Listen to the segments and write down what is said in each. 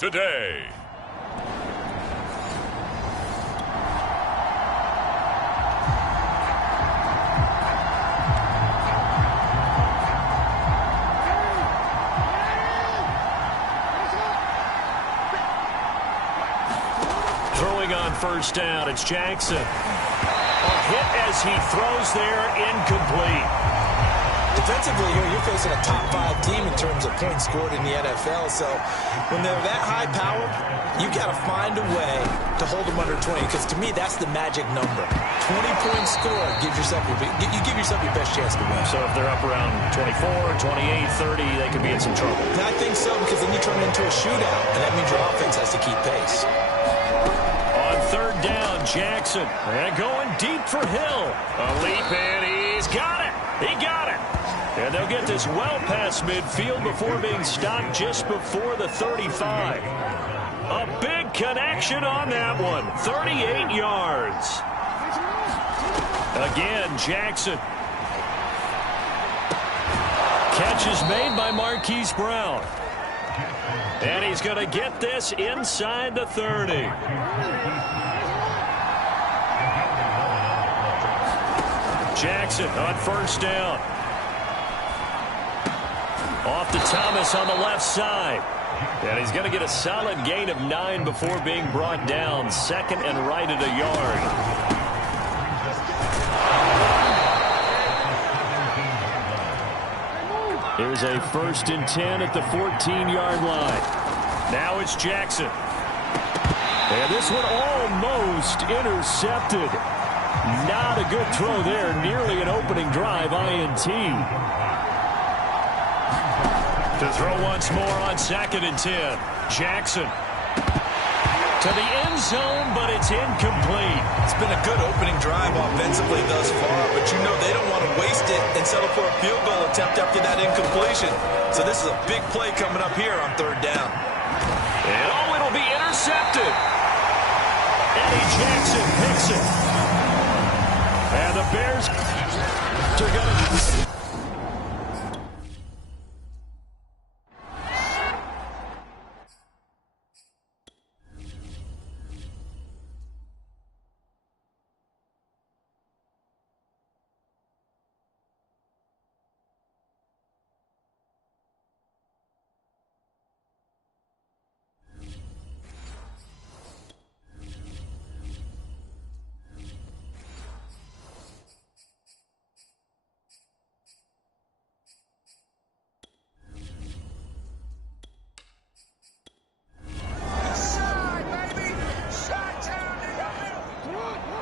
today. Throwing on first down, it's Jackson. A hit as he throws there, incomplete. Defensively here, you're facing a top 5 team in terms of points scored in the NFL. So when they're that high powered, you got to find a way to hold them under 20. Because to me, that's the magic number. 20-point score gives yourself you give yourself your best chance to win. So if they're up around 24, 28, 30, they could be in some trouble. I think so, because then you turn it into a shootout, and that means your offense has to keep pace. On third down, Jackson. And going deep for Hill. A leap, and he's got it. He got it. And they'll get this well past midfield before being stopped just before the 35. A big connection on that one. 38 yards. Again, Jackson. Catch is made by Marquise Brown. And he's going to get this inside the 30. Jackson on first down. Off to Thomas on the left side. And he's going to get a solid gain of 9 before being brought down. Second and right at a yard. Here's a 1st and 10 at the 14-yard line. Now it's Jackson. And this one almost intercepted. Not a good throw there. Nearly an opening drive INT. To throw once more on 2nd and 10. Jackson. To the end zone, but it's incomplete. It's been a good opening drive offensively thus far, but you know they don't want to waste it and settle for a field goal attempt after that incompletion. So this is a big play coming up here on third down. And it'll be intercepted. Eddie Jackson picks it. And the Bears are going to...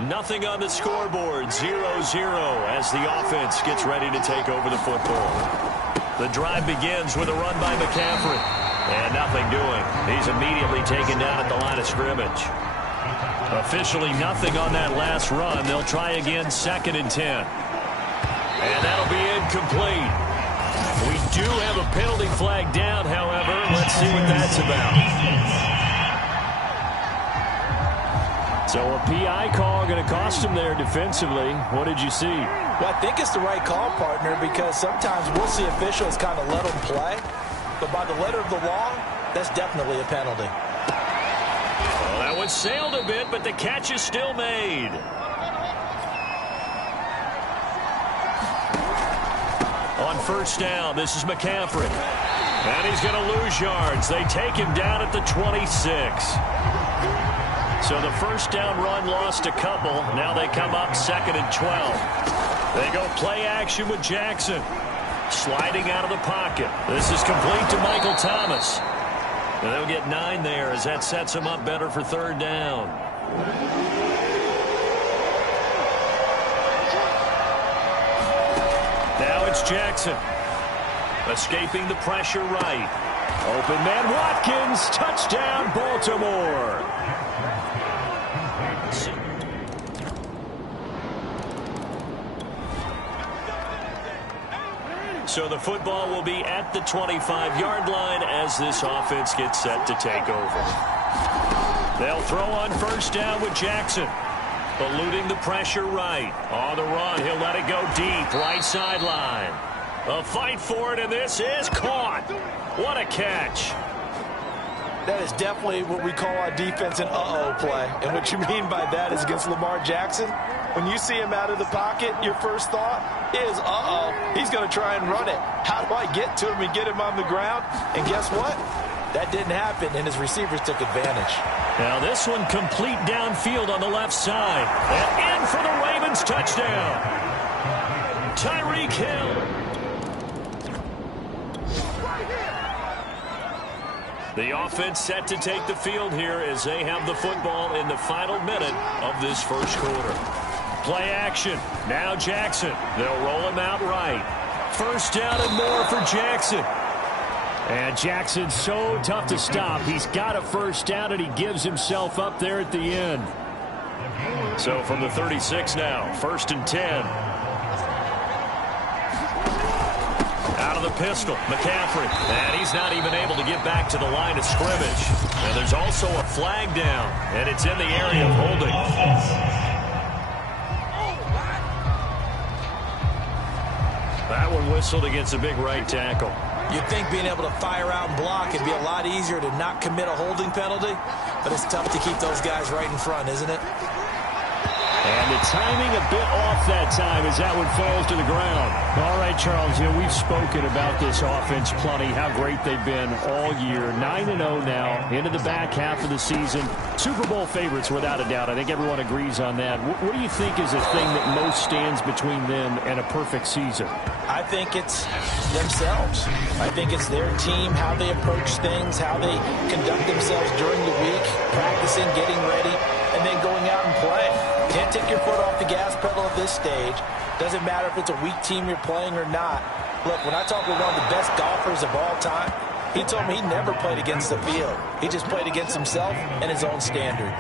Nothing on the scoreboard, 0-0 as the offense gets ready to take over the football. The drive begins with a run by McCaffrey. And nothing doing. He's immediately taken down at the line of scrimmage. Officially nothing on that last run. They'll try again 2nd and 10. And that'll be incomplete. We do have a penalty flag down, however. Let's see what that's about. So a PI call going to cost him there defensively. What did you see? Well, I think it's the right call, partner, because sometimes we'll see officials kind of let them play. But by the letter of the law, that's definitely a penalty. Well, that one sailed a bit, but the catch is still made. On first down, this is McCaffrey. And he's going to lose yards. They take him down at the 26. So the first down run lost a couple. Now they come up 2nd and 12. They go play action with Jackson. Sliding out of the pocket. This is complete to Michael Thomas. And they'll get 9 there as that sets them up better for third down. Now it's Jackson. Escaping the pressure right. Open man Watkins. Touchdown Baltimore. So the football will be at the 25-yard line as this offense gets set to take over. They'll throw on first down with Jackson. Eluding the pressure right. On the run, he'll let it go deep. Right sideline. A fight for it, and this is caught. What a catch. That is definitely what we call on defense an uh-oh play. And what you mean by that is against Lamar Jackson, when you see him out of the pocket, your first thought is, uh-oh, he's going to try and run it. How do I get to him and get him on the ground? And guess what? That didn't happen, and his receivers took advantage. Now this one complete downfield on the left side. And in for the Ravens touchdown. Tyreek Hill. The offense set to take the field here as they have the football in the final minute of this first quarter. Play action. Now Jackson. They'll roll him out right. First down and more for Jackson. And Jackson's so tough to stop. He's got a first down, and he gives himself up there at the end. So from the 36 now, 1st and 10. Out of the pistol, McCaffrey. And he's not even able to get back to the line of scrimmage. And there's also a flag down, and it's in the area of holding. That one whistled against a big right tackle. You'd think being able to fire out and block would be a lot easier to not commit a holding penalty, but it's tough to keep those guys right in front, isn't it? And the timing a bit off that time as that one falls to the ground. All right, Charles, we've spoken about this offense plenty, how great they've been all year. 9-0 now, into the back half of the season. Super Bowl favorites, without a doubt. I think everyone agrees on that. What do you think is the thing that most stands between them and a perfect season? I think it's themselves. I think it's their team, how they approach things, how they conduct themselves during the week, practicing, getting ready, and then going out and playing. Can't take your foot off the gas pedal at this stage. Doesn't matter if it's a weak team you're playing or not. Look, when I talk with one of the best golfers of all time, he told me he never played against the field. He just played against himself and his own standard.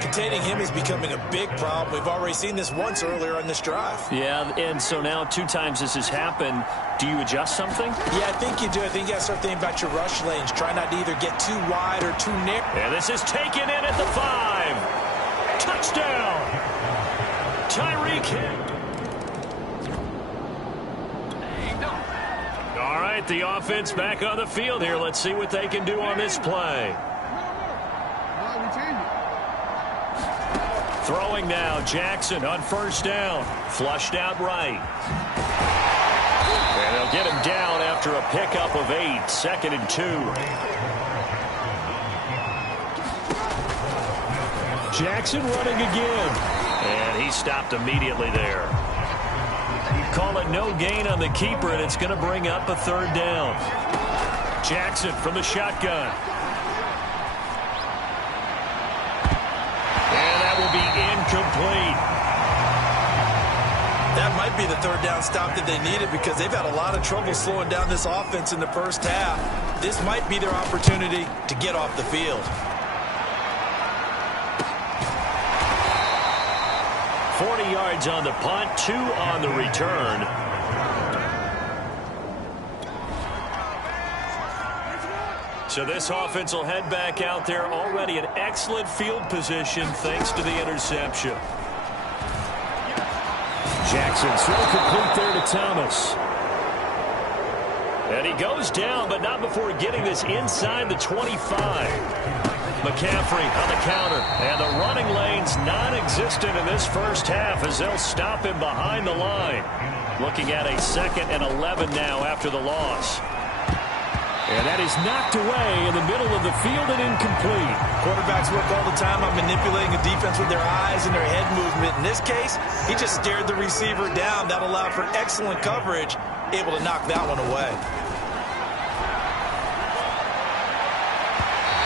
Containing him is becoming a big problem. We've already seen this once earlier on this drive. Yeah, and so now 2 times this has happened. Do you adjust something? Yeah, I think you do. I think you got to start thinking about your rush lanes. Try not to either get too wide or too narrow. And this is taken in at the 5. Touchdown! Tyreek Hill. All right, the offense back on the field here. Let's see what they can do on this play. Throwing now, Jackson on first down. Flushed out right. And they'll get him down after a pickup of 8. 2nd and 2. Jackson running again. And he stopped immediately there. Call it no gain on the keeper, and it's going to bring up a 3rd down. Jackson from the shotgun. And that will be incomplete. That might be the 3rd down stop that they needed because they've had a lot of trouble slowing down this offense in the first half. This might be their opportunity to get off the field. 40 yards on the punt, 2 on the return. So this offense will head back out there, already in excellent field position thanks to the interception. Jackson throw complete there to Thomas. And he goes down, but not before getting this inside the 25. McCaffrey on the counter, and the running lane's non-existent in this first half as they'll stop him behind the line. Looking at a 2nd and 11 now after the loss. And that is knocked away in the middle of the field and incomplete. Quarterbacks work all the time on manipulating a defense with their eyes and their head movement. In this case, he just stared the receiver down. That allowed for excellent coverage, able to knock that one away.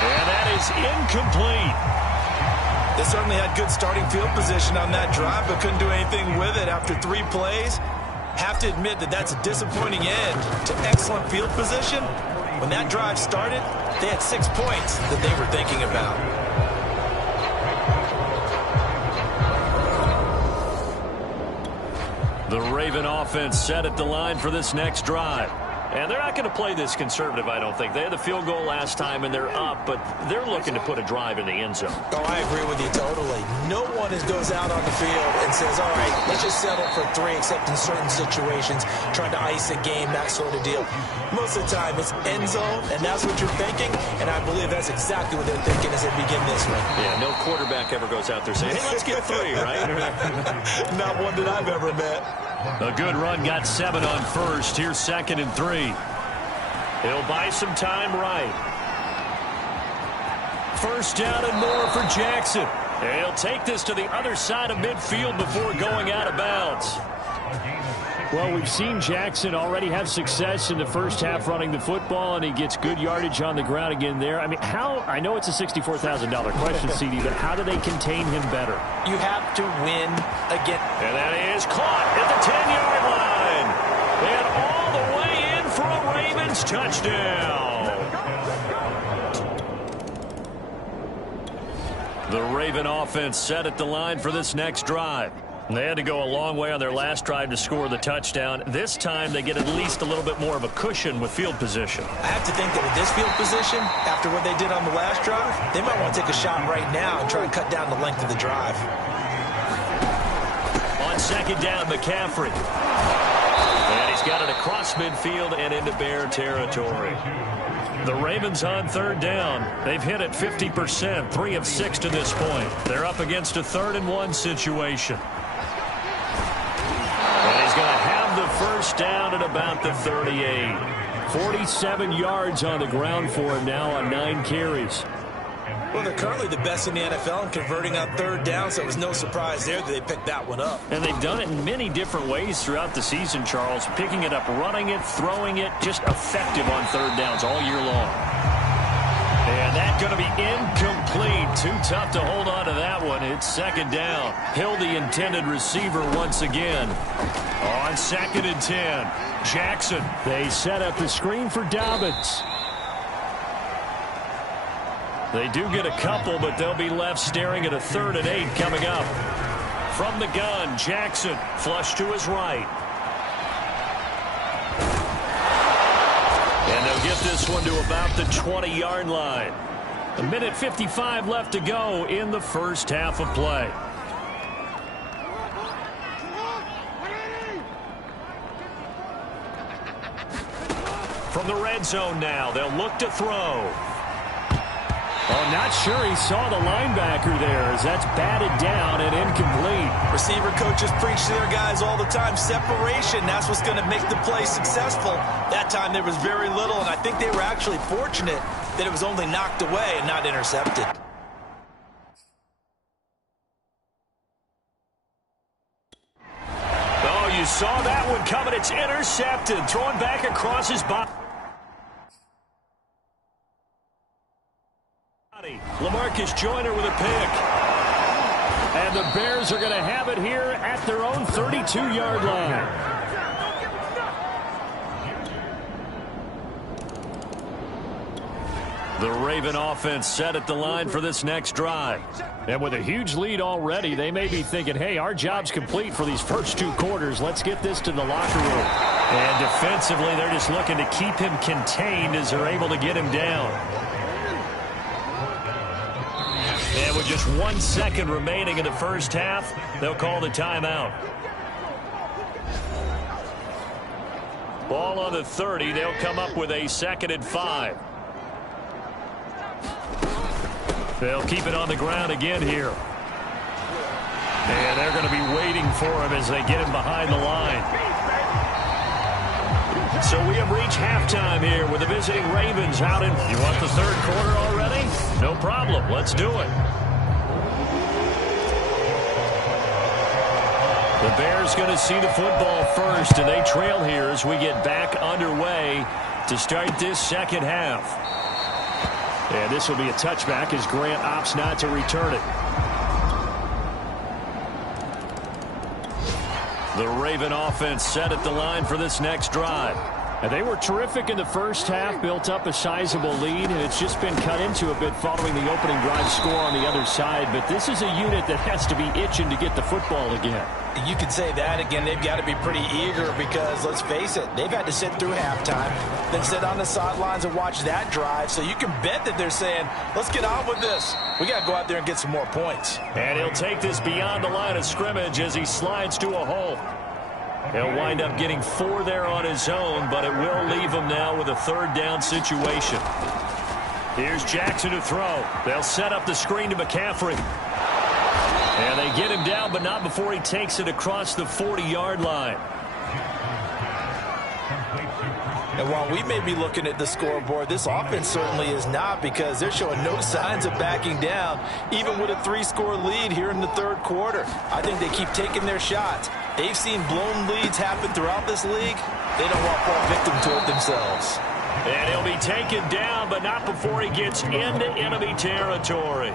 And that is incomplete. They certainly had good starting field position on that drive, but couldn't do anything with it after 3 plays. Have to admit that that's a disappointing end to excellent field position. When that drive started, they had 6 points that they were thinking about. The Raven offense set at the line for this next drive. And they're not going to play this conservative, I don't think. They had the field goal last time, and they're up, but they're looking to put a drive in the end zone. Oh, I agree with you totally. No one goes out on the field and says, all right, let's just settle for 3, except in certain situations, trying to ice a game, that sort of deal. Most of the time, it's end zone, and that's what you're thinking, and I believe that's exactly what they're thinking as they begin this one. Yeah, no quarterback ever goes out there saying, hey, let's get 3, right? Not one that I've ever met. A good run got 7 on first. Here's 2nd and 3. He'll buy some time right. First down and more for Jackson. And he'll take this to the other side of midfield before going out of bounds. Well, we've seen Jackson already have success in the first half running the football, and he gets good yardage on the ground again there. I mean, I know it's a $64,000 question, CD, but how do they contain him better? You have to win again. And that is caught at the 10-yard line. And all the way in for a Ravens touchdown. The Raven offense set at the line for this next drive. They had to go a long way on their last drive to score the touchdown. This time they get at least a little bit more of a cushion with field position. I have to think that with this field position, after what they did on the last drive, they might want to take a shot right now and try to cut down the length of the drive. On 2nd down, McCaffrey. And he's got it across midfield and into Bear territory. The Ravens on 3rd down. They've hit it 50%, 3 of 6 to this point. They're up against a 3rd and 1 situation. And he's going to have the first down at about the 38. 47 yards on the ground for him now on 9 carries. Well, they're currently the best in the NFL in converting on 3rd down, so it was no surprise there that they picked that one up. And they've done it in many different ways throughout the season, Charles. Picking it up, running it, throwing it, just effective on 3rd downs all year long. And that's going to be incomplete. Too tough to hold on to that one. It's 2nd down. Hill, the intended receiver once again. On 2nd and 10, Jackson. They set up the screen for Dobbins. They do get a couple, but they'll be left staring at a 3rd and 8 coming up. From the gun, Jackson, flush to his right. And they'll get this one to about the 20-yard line. 1:55 left to go in the first half of play. From the red zone now, they'll look to throw. Oh, not sure he saw the linebacker there as that's batted down and incomplete. Receiver coaches preach to their guys all the time. Separation, that's what's going to make the play successful. That time there was very little, and I think they were actually fortunate that it was only knocked away and not intercepted. Oh, you saw that one coming. It's intercepted. Thrown back across his body. LaMarcus Joyner with a pick. And the Bears are going to have it here at their own 32-yard line. The Raven offense set at the line for this next drive. And with a huge lead already, they may be thinking, hey, our job's complete for these first 2 quarters. Let's get this to the locker room. And defensively, they're just looking to keep him contained as they're able to get him down. And with just 1 second remaining in the first half, they'll call the timeout. Ball on the 30. They'll come up with a 2nd and 5. They'll keep it on the ground again here. And they're going to be waiting for him as they get him behind the line. So we have reached halftime here with the visiting Ravens out in... You want the 3rd quarter already? No problem. Let's do it. The Bears going to see the football first, and they trail here as we get back underway to start this second half. And this will be a touchback as Grant opts not to return it. The Raven offense set at the line for this next drive. And they were terrific in the first half, built up a sizable lead, and it's just been cut into a bit following the opening drive score on the other side. But this is a unit that has to be itching to get the football again. You could say that again. They've got to be pretty eager because, let's face it, they've had to sit through halftime, then sit on the sidelines and watch that drive. So you can bet that they're saying, let's get on with this. We got to go out there and get some more points. And he'll take this beyond the line of scrimmage as he slides to a hole. He'll wind up getting 4 there on his own, but it will leave him now with a 3rd down situation. Here's Jackson to throw. They'll set up the screen to McCaffrey. And they get him down, but not before he takes it across the 40-yard line. And while we may be looking at the scoreboard, this offense certainly is not, because they're showing no signs of backing down, even with a 3-score lead here in the 3rd quarter. I think they keep taking their shots. They've seen blown leads happen throughout this league. They don't want to fall victim to it themselves. And he'll be taken down, but not before he gets into enemy territory.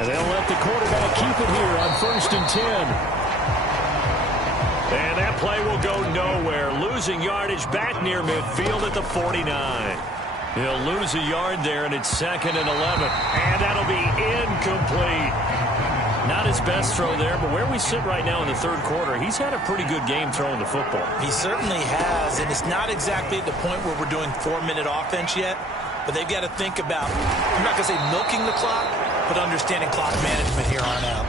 And they'll let the quarterback keep it here on 1st and 10. And that play will go nowhere. Losing yardage back near midfield at the 49. He'll lose a yard there, and it's 2nd and 11. And that'll be incomplete. Not his best throw there, but where we sit right now in the 3rd quarter, he's had a pretty good game throwing the football. He certainly has, and it's not exactly at the point where we're doing 4-minute offense yet, but they've got to think about, I'm not going to say milking the clock, but understanding clock management here on out.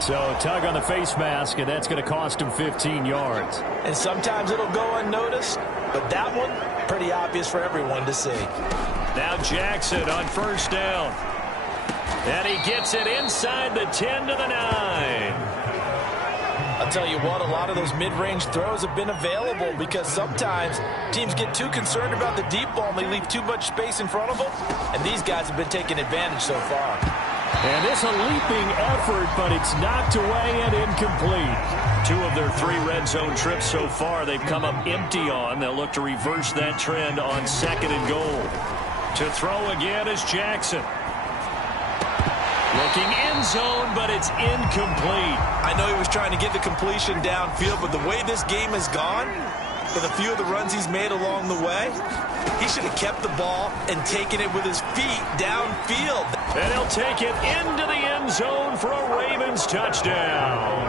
So tug on the face mask, and that's going to cost him 15 yards. And sometimes it'll go unnoticed, but that one, pretty obvious for everyone to see. Now Jackson on 1st down. And he gets it inside the 10 to the 9. I'll tell you what, a lot of those mid-range throws have been available, because sometimes teams get too concerned about the deep ball and they leave too much space in front of them, and these guys have been taking advantage so far. And it's a leaping effort, but it's knocked away and incomplete. 2 of their 3 red zone trips so far they've come up empty on. They'll look to reverse that trend on 2nd and goal. To throw again is Jackson. Looking end zone, but it's incomplete. I know he was trying to get the completion downfield, but the way this game has gone, with a few of the runs he's made along the way, he should have kept the ball and taken it with his feet downfield. And he'll take it into the end zone for a Ravens touchdown.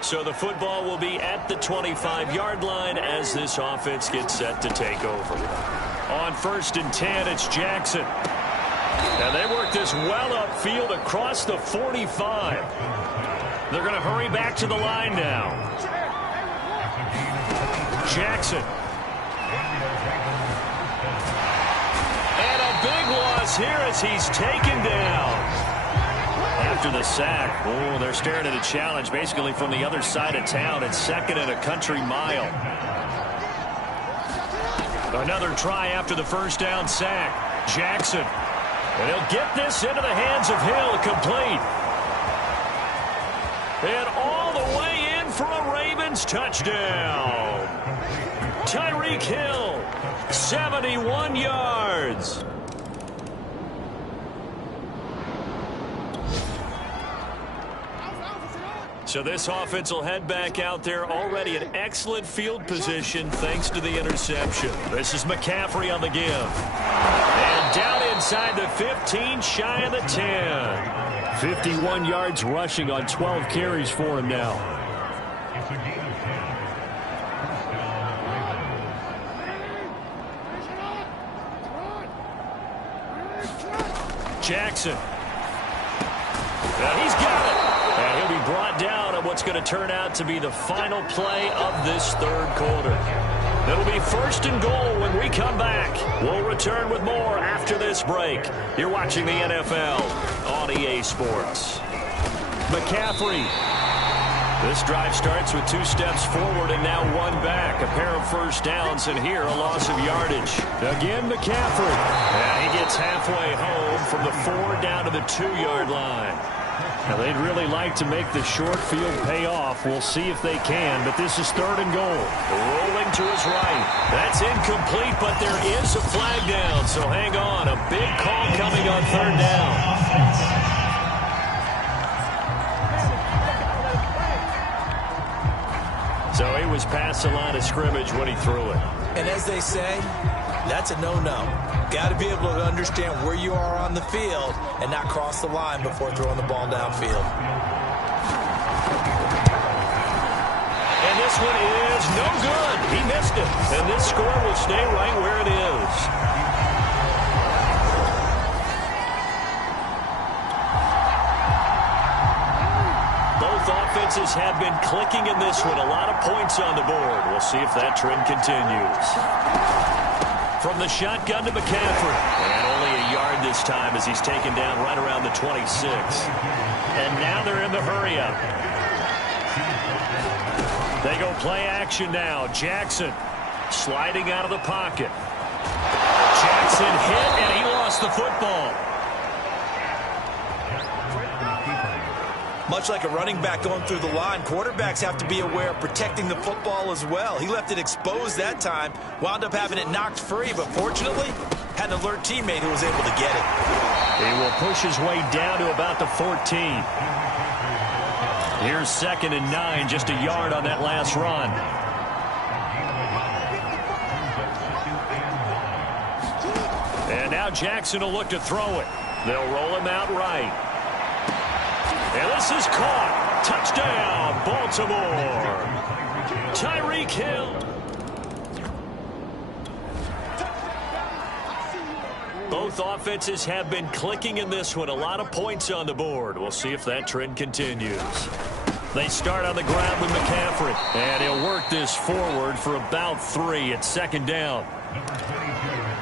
So the football will be at the 25-yard line as this offense gets set to take over. On 1st and 10, it's Jackson. And they work this well upfield across the 45. They're going to hurry back to the line now. Jackson. And a big loss here as he's taken down. After the sack, oh, they're staring at a challenge basically from the other side of town. It's 2nd and a country mile. Another try after the 1st down sack. Jackson. And he'll get this into the hands of Hill, complete. And all the way in for a Ravens touchdown. Tyreek Hill, 71 yards. So this offense will head back out there, already in excellent field position thanks to the interception. This is McCaffrey on the give. And down inside the 15, shy of the 10. 51 yards rushing on 12 carries for him now. Jackson. Now he's got it. And he'll be brought down on what's going to turn out to be the final play of this 3rd quarter. It'll be 1st and goal when we come back. We'll return with more after this break. You're watching the NFL on EA Sports. McCaffrey. This drive starts with 2 steps forward and now 1 back. A pair of 1st downs, and here a loss of yardage. Again, McCaffrey. And he gets halfway home from the 4 down to the 2-yard line. Now, they'd really like to make the short field pay off. We'll see if they can, but this is 3rd and goal. Rolling to his right. That's incomplete, but there is a flag down, so hang on. A big call coming on 3rd down. So he was past the line of scrimmage when he threw it. And as they say, that's a no-no. Got to be able to understand where you are on the field and not cross the line before throwing the ball downfield. one is no good. He missed it. And this score will stay right where it is. Both offenses have been clicking in this one. A lot of points on the board. We'll see if that trend continues. From the shotgun to McCaffrey. And only a yard this time as he's taken down right around the 26. And now they're in the hurry-up. They go play action now. Jackson sliding out of the pocket. Jackson hit, and he lost the football. Much like a running back going through the line, quarterbacks have to be aware of protecting the football as well. He left it exposed that time, wound up having it knocked free, but fortunately, had an alert teammate who was able to get it. He will push his way down to about the 14. Here's 2nd and 9, just a yard on that last run. And now Jackson will look to throw it. They'll roll him out right. And this is caught. Touchdown, Baltimore. Tyreek Hill. Both offenses have been clicking in this one. A lot of points on the board. We'll see if that trend continues. They start on the ground with McCaffrey. And he'll work this forward for about 3 at 2nd down.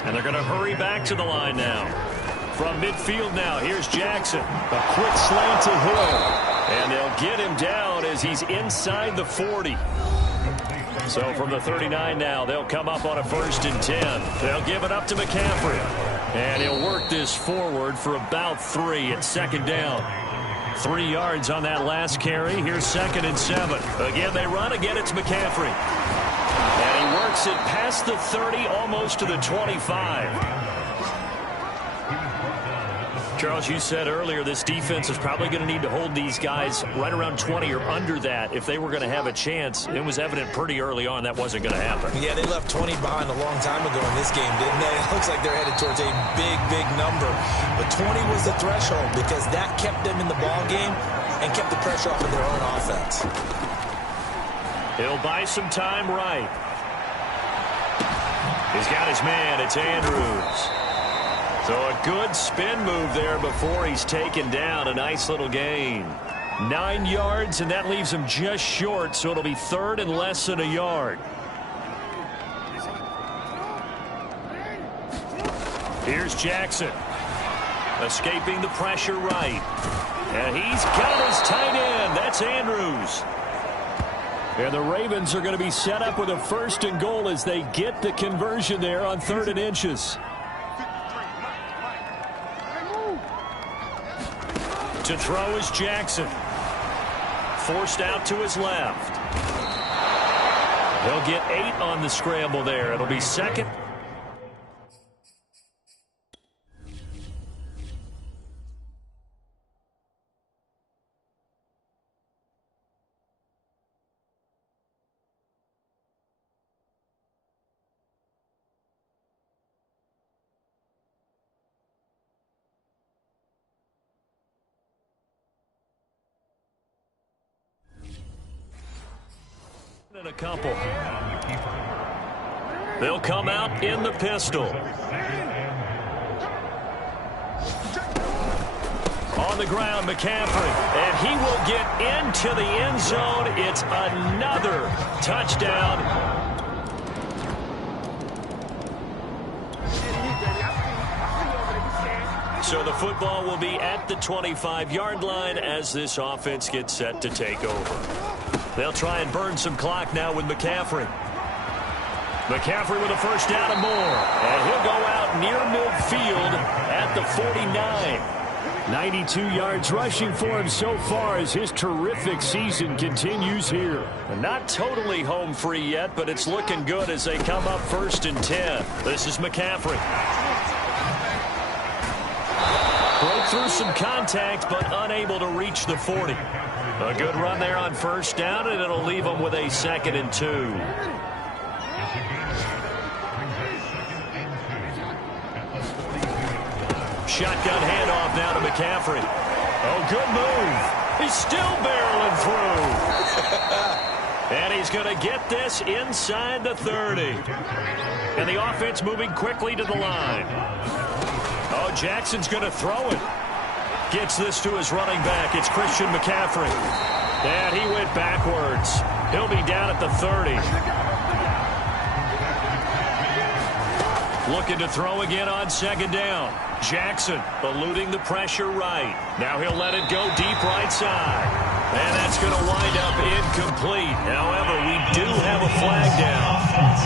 And they're going to hurry back to the line now. From midfield now, here's Jackson. A quick slant to Hill. And they'll get him down as he's inside the 40. So from the 39 now, they'll come up on a 1st and 10. They'll give it up to McCaffrey. And he'll work this forward for about 3 at 2nd down. 3 yards on that last carry. Here's 2nd and 7. Again, they run. Again, it's McCaffrey. And he works it past the 30, almost to the 25. Charles, you said earlier this defense is probably going to need to hold these guys right around 20 or under that if they were going to have a chance. It was evident pretty early on that wasn't going to happen. Yeah, they left 20 behind a long time ago in this game, didn't they? It looks like they're headed towards a big, big number. But 20 was the threshold because that kept them in the ball game and kept the pressure off of their own offense. He'll buy some time right. He's got his man. It's Andrews. So a good spin move there before he's taken down. A nice little gain. 9 yards, and that leaves him just short, so it'll be 3rd and less than a yard. Here's Jackson. Escaping the pressure right. And he's got his tight end. That's Andrews. And the Ravens are going to be set up with a 1st and goal as they get the conversion there on 3rd and inches. To throw is Jackson. Forced out to his left. He'll get 8 on the scramble there. It'll be 2nd. And a couple. They'll come out in the pistol. On the ground, McCaffrey. And he will get into the end zone. It's another touchdown. So the football will be at the 25-yard line as this offense gets set to take over. They'll try and burn some clock now with McCaffrey. McCaffrey with a 1st down and more. And he'll go out near midfield at the 49. 92 yards rushing for him so far as his terrific season continues here. And not totally home free yet, but it's looking good as they come up 1st and 10. This is McCaffrey. Broke through some contact, but unable to reach the 40. A good run there on 1st down, and it'll leave them with a 2nd and 2. Shotgun handoff now to McCaffrey. Oh, good move. He's still barreling through. And he's going to get this inside the 30. And the offense moving quickly to the line. Oh, Jackson's going to throw it. Gets this to his running back. It's Christian McCaffrey. And he went backwards. He'll be down at the 30. Looking to throw again on second down. Jackson eluding the pressure right. Now he'll let it go deep right side. And that's going to wind up incomplete. However, we do have a flag down.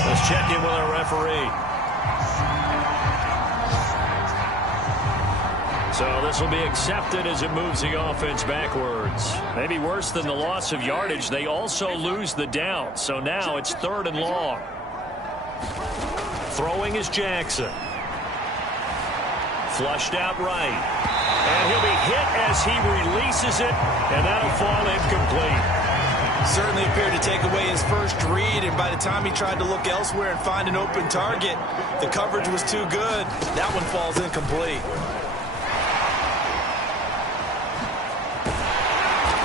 Let's check in with our referee. So this will be accepted as it moves the offense backwards. Maybe worse than the loss of yardage, they also lose the down. So now it's 3rd and long. Throwing is Jackson. Flushed out right. And he'll be hit as he releases it, and that'll fall incomplete. Certainly appeared to take away his first read, and by the time he tried to look elsewhere and find an open target, the coverage was too good. That one falls incomplete.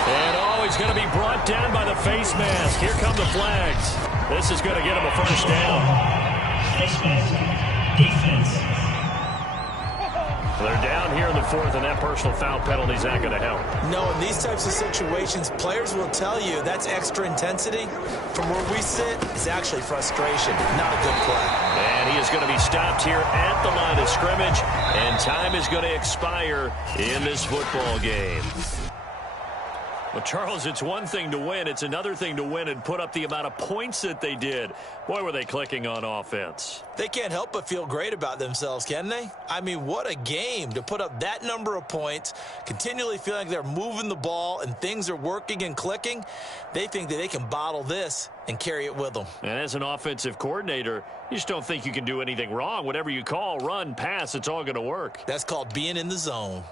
And he's going to be brought down by the face mask. Here come the flags. This is going to get him a first down. Defense. They're down here in the 4th, and that personal foul penalty is not going to help. No, in these types of situations, players will tell you that's extra intensity. From where we sit, it's actually frustration, not a good play. And he is going to be stopped here at the line of scrimmage, and time is going to expire in this football game. Well, Charles, it's one thing to win. It's another thing to win and put up the amount of points that they did. Boy, were they clicking on offense. They can't help but feel great about themselves, can they? I mean, what a game to put up that number of points, continually feeling like they're moving the ball and things are working and clicking. They think that they can bottle this and carry it with them. And as an offensive coordinator, you just don't think you can do anything wrong. Whatever you call, run, pass, it's all going to work. That's called being in the zone.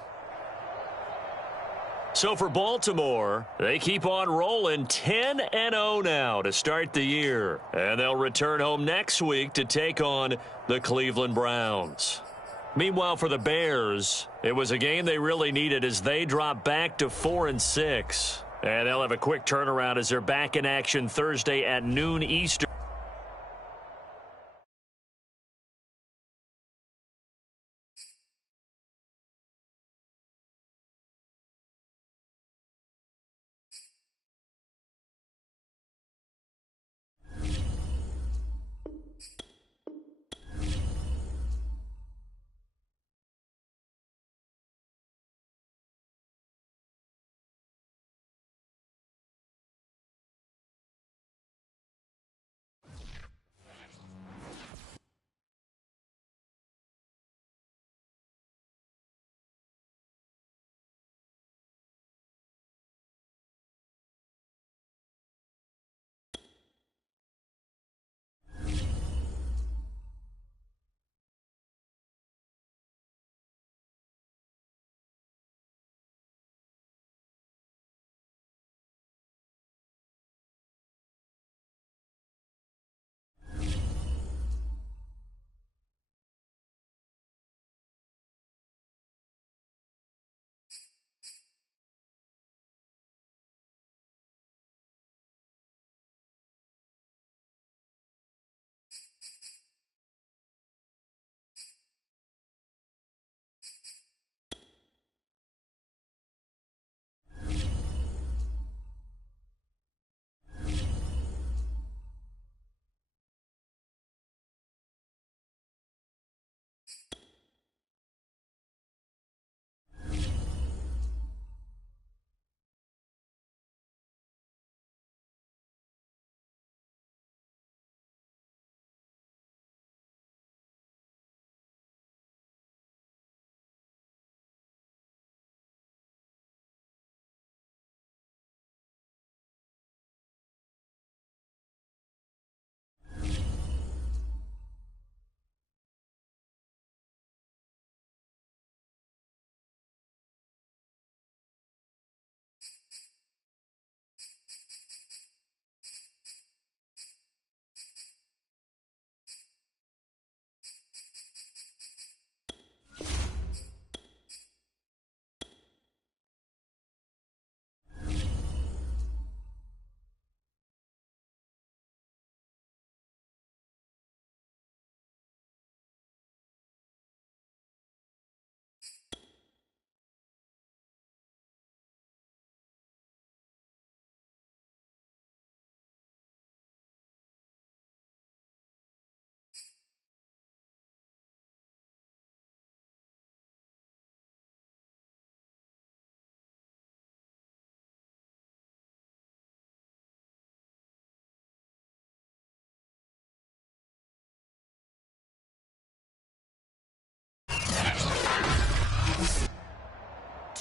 So for Baltimore, they keep on rolling 10-0 now to start the year. And they'll return home next week to take on the Cleveland Browns. Meanwhile, for the Bears, it was a game they really needed as they drop back to 4-6. And they'll have a quick turnaround as they're back in action Thursday at noon Eastern.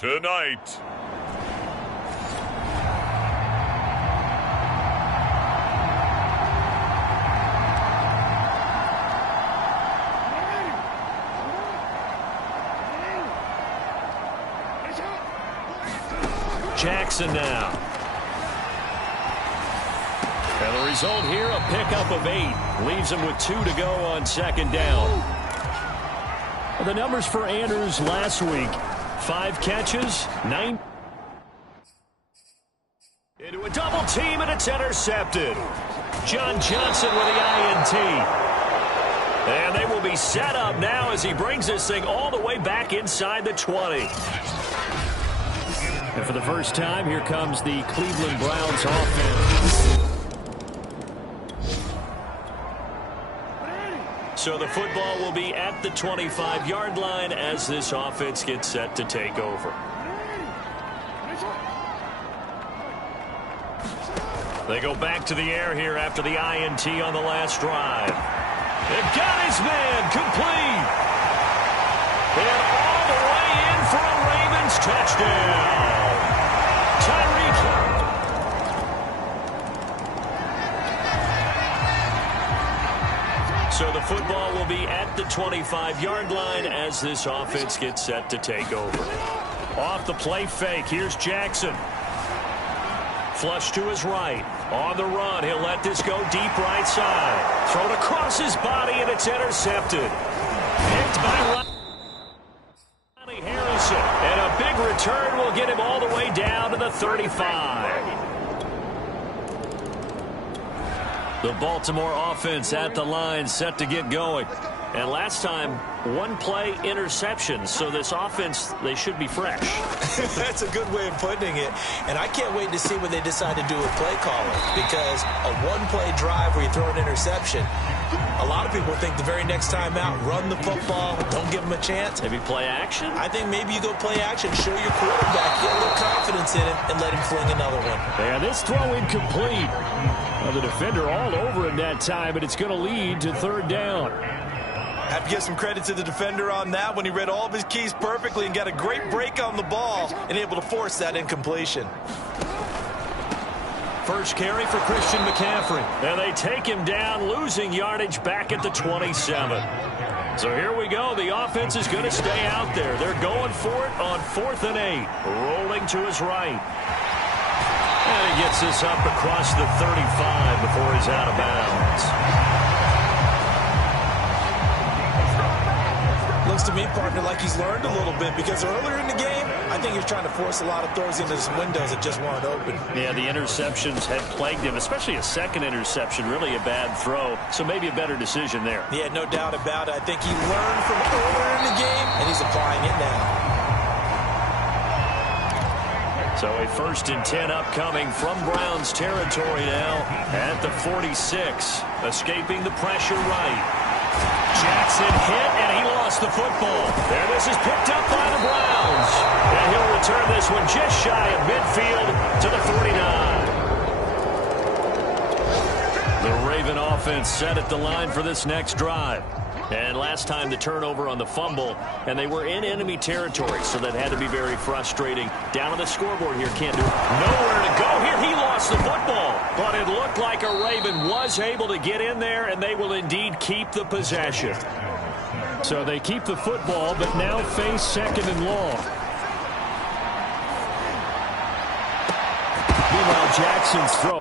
tonight. Jackson now. And the result here, a pickup of 8. Leaves him with 2 to go on second down. And the numbers for Anders last week. 5 catches, 9. Into a double team, and it's intercepted. John Johnson with the INT. And they will be set up now as he brings this thing all the way back inside the 20. And for the first time, here comes the Cleveland Browns offense. So the football will be at the 25-yard line as this offense gets set to take over. They go back to the air here after the INT on the last drive. They've got his man complete. And all the way in for a Ravens touchdown. So the football will be at the 25-yard line as this offense gets set to take over. Off the play fake, here's Jackson. Flush to his right. On the run, he'll let this go deep right side. Thrown across his body, and it's intercepted. Picked by Lonnie Harrison. And a big return will get him all the way down to the 35. The Baltimore offense at the line, set to get going. And last time, 1-play interception. So this offense, they should be fresh. That's a good way of putting it. And I can't wait to see what they decide to do with play calling. Because a 1-play drive where you throw an interception, a lot of people think the very next time out, run the football, don't give them a chance. Maybe play action? I think maybe you go play action, show your quarterback, get a little confidence in him, and let him fling another one. Yeah, this throw incomplete. Well, the defender all over him that time, but it's going to lead to third down. Have to give some credit to the defender on that when he read all of his keys perfectly and got a great break on the ball and able to force that incompletion. First carry for Christian McCaffrey. And they take him down, losing yardage back at the 27. So here we go. The offense is going to stay out there. They're going for it on 4th and 8. Rolling to his right. And he gets this up across the 35 before he's out of bounds. Looks to me, partner, like he's learned a little bit because earlier in the game, I think he was trying to force a lot of throws into some windows that just weren't open. Yeah, the interceptions had plagued him, especially a second interception, really a bad throw. So maybe a better decision there. Yeah, no doubt about it. I think he learned from earlier in the game, and he's applying it now. So a 1st and 10 upcoming from Browns territory now at the 46. Escaping the pressure right. Jackson hit, and he lost the football. And this is picked up by the Browns. And he'll return this one just shy of midfield to the 49. The Raven offense set at the line for this next drive. And last time the turnover on the fumble, and they were in enemy territory, so that had to be very frustrating. Down on the scoreboard here, can't do it. Nowhere to go here. He lost the football, but it looked like a Raven was able to get in there, and they will indeed keep the possession. So they keep the football, but now face 2nd and long. Meanwhile, Jackson's throw.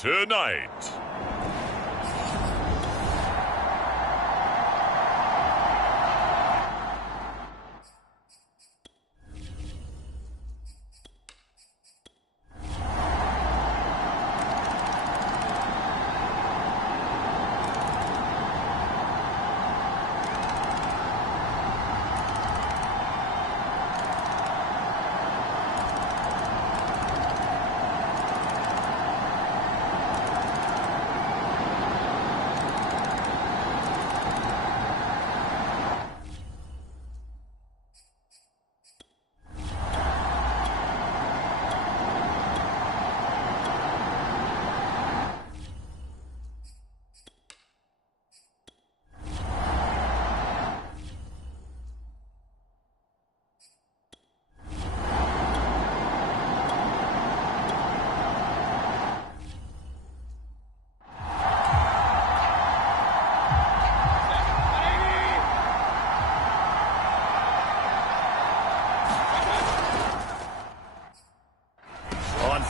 tonight.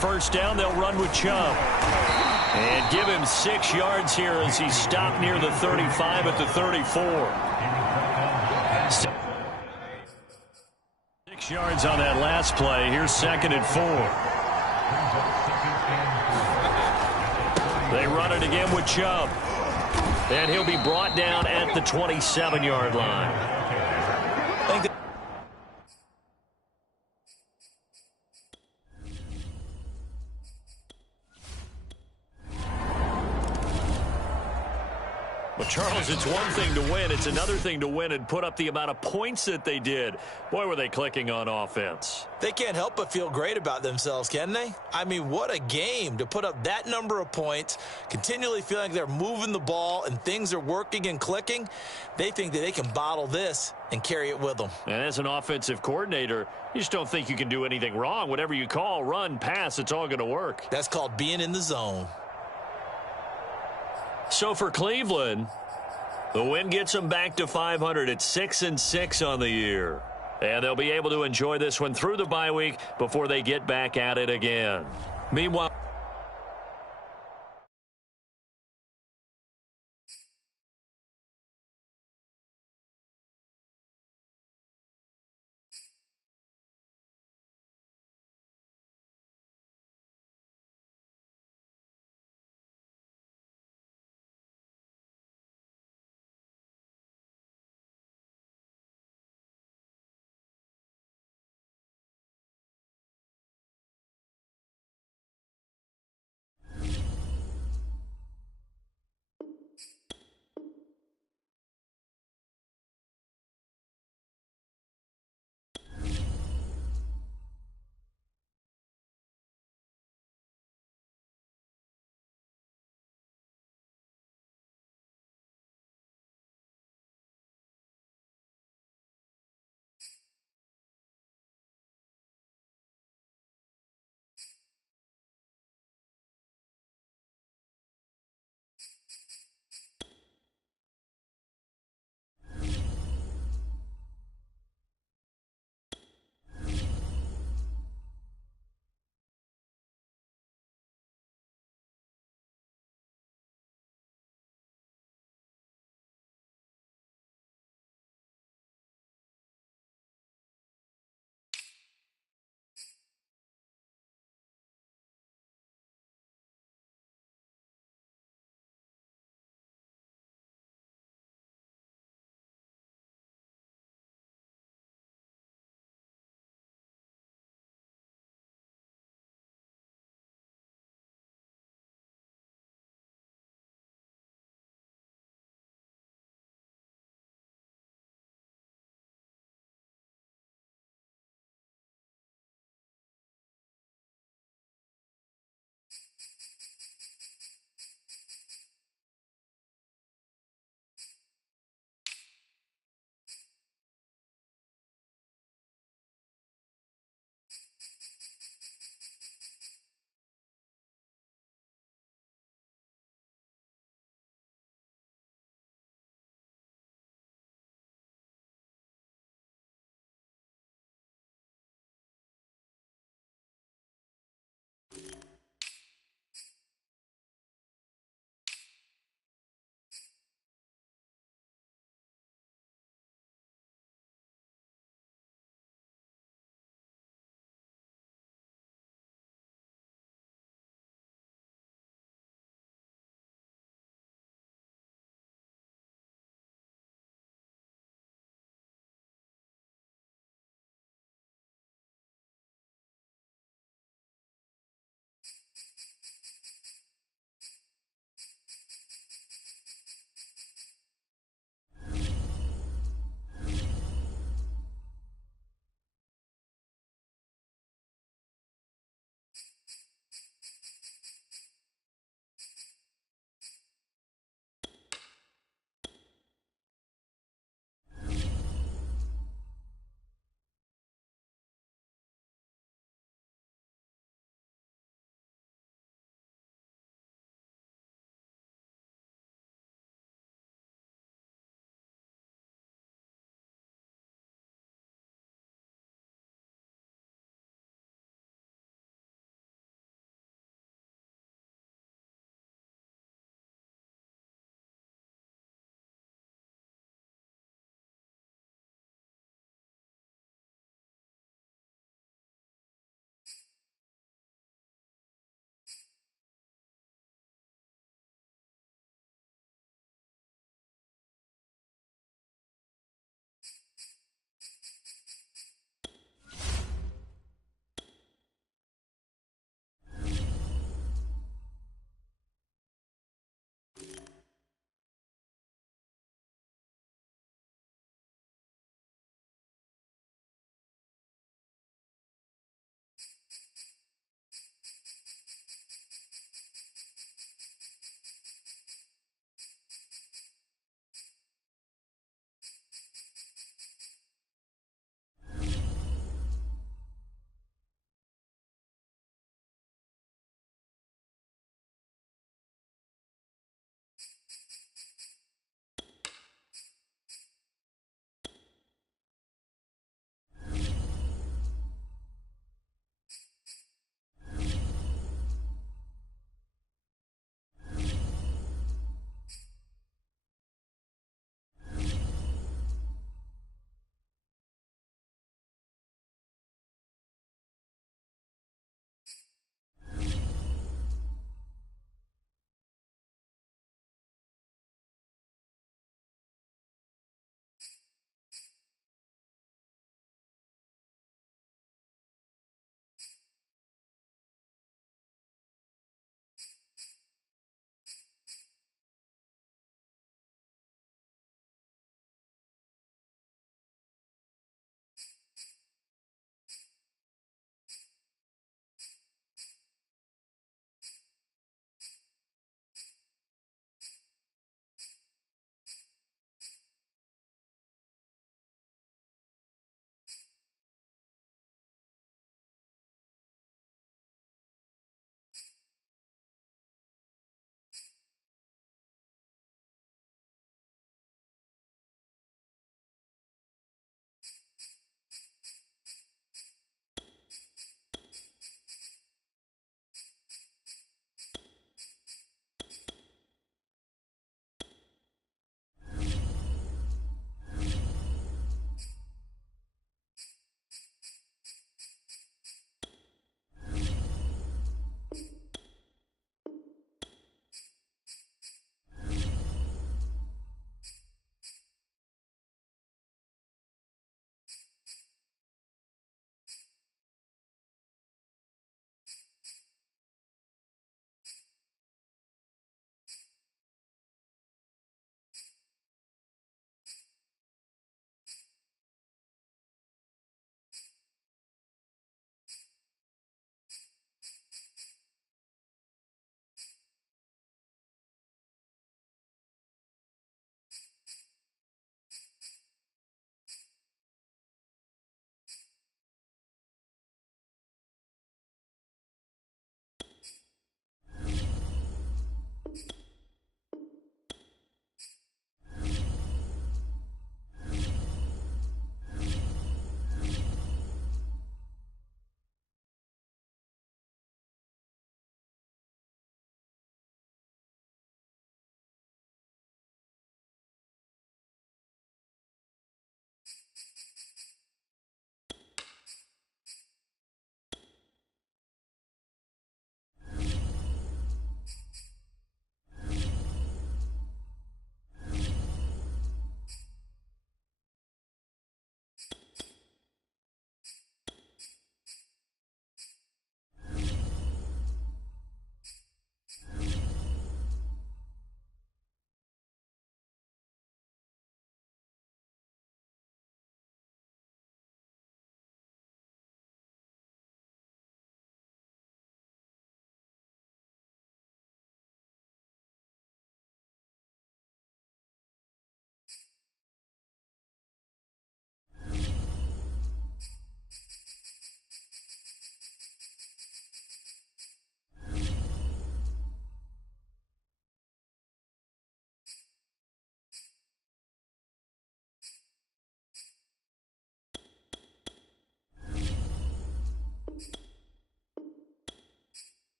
First down, they'll run with Chubb. And give him 6 yards here as he stopped near the 35 at the 34. 6 yards on that last play. Here's 2nd and 4. They run it again with Chubb. And he'll be brought down at the 27-yard line. Well, Charles, it's one thing to win. It's another thing to win and put up the amount of points that they did. Boy, were they clicking on offense. They can't help but feel great about themselves, can they? I mean, what a game to put up that number of points, continually feeling like they're moving the ball and things are working and clicking. They think that they can bottle this and carry it with them. And as an offensive coordinator, you just don't think you can do anything wrong. Whatever you call, run, pass, it's all going to work. That's called being in the zone. So for Cleveland, the win gets them back to 500 at 6-6 on the year. And they'll be able to enjoy this one through the bye week before they get back at it again. Meanwhile,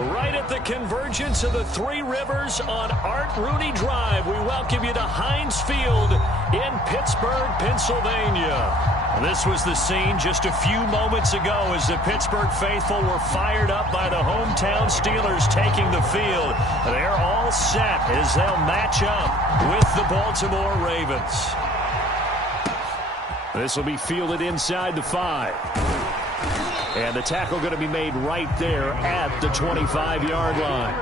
Right at the convergence of the Three Rivers on Art Rooney Drive, we welcome you to Heinz Field in Pittsburgh, Pennsylvania. This was the scene just a few moments ago as the Pittsburgh faithful were fired up by the hometown Steelers taking the field. They're all set as they'll match up with the Baltimore Ravens. This will be fielded inside the 5. And the tackle going to be made right there at the 25-yard line.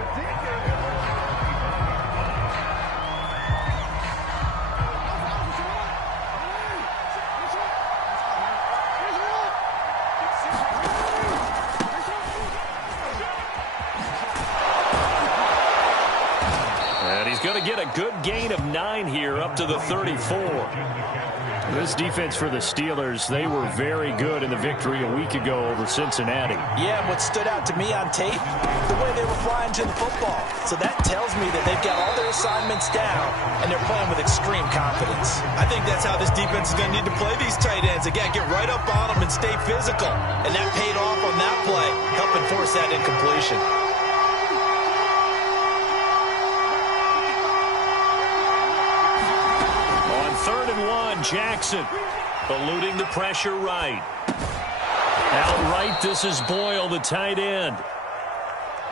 And he's going to get a good gain of 9 here up to the 34. This defense for the Steelers, they were very good in the victory a week ago over Cincinnati. Yeah, what stood out to me on tape, the way they were flying to the football. So that tells me that they've got all their assignments down, and they're playing with extreme confidence. I think that's how this defense is going to need to play these tight ends. Again, get right up on them and stay physical. And that paid off on that play, helping force that incompletion. Jackson eluding the pressure right. Outright, this is Boyle, the tight end.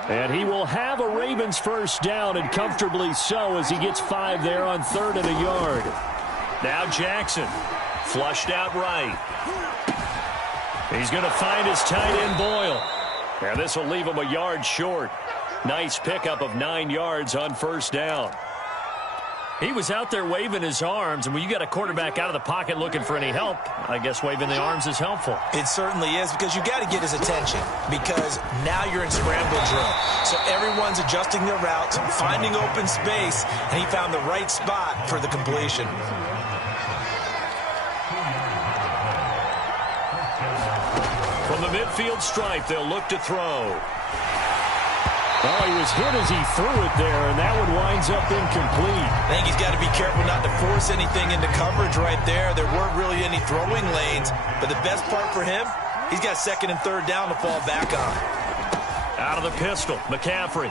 And he will have a Ravens first down, and comfortably so, as he gets 5 there on 3rd and a yard. Now Jackson flushed out right. He's going to find his tight end Boyle. And this will leave him a yard short. Nice pickup of 9 yards on first down. He was out there waving his arms, and when you got a quarterback out of the pocket looking for any help, I guess waving the arms is helpful. It certainly is, because you got to get his attention, because now you're in scramble drill. So everyone's adjusting their routes, finding open space, and he found the right spot for the completion. From the midfield stripe, they'll look to throw. Oh, he was hit as he threw it there, and that one winds up incomplete. I think he's got to be careful not to force anything into coverage right there. There weren't really any throwing lanes, but the best part for him, he's got 2nd and 3rd down to fall back on. Out of the pistol, McCaffrey.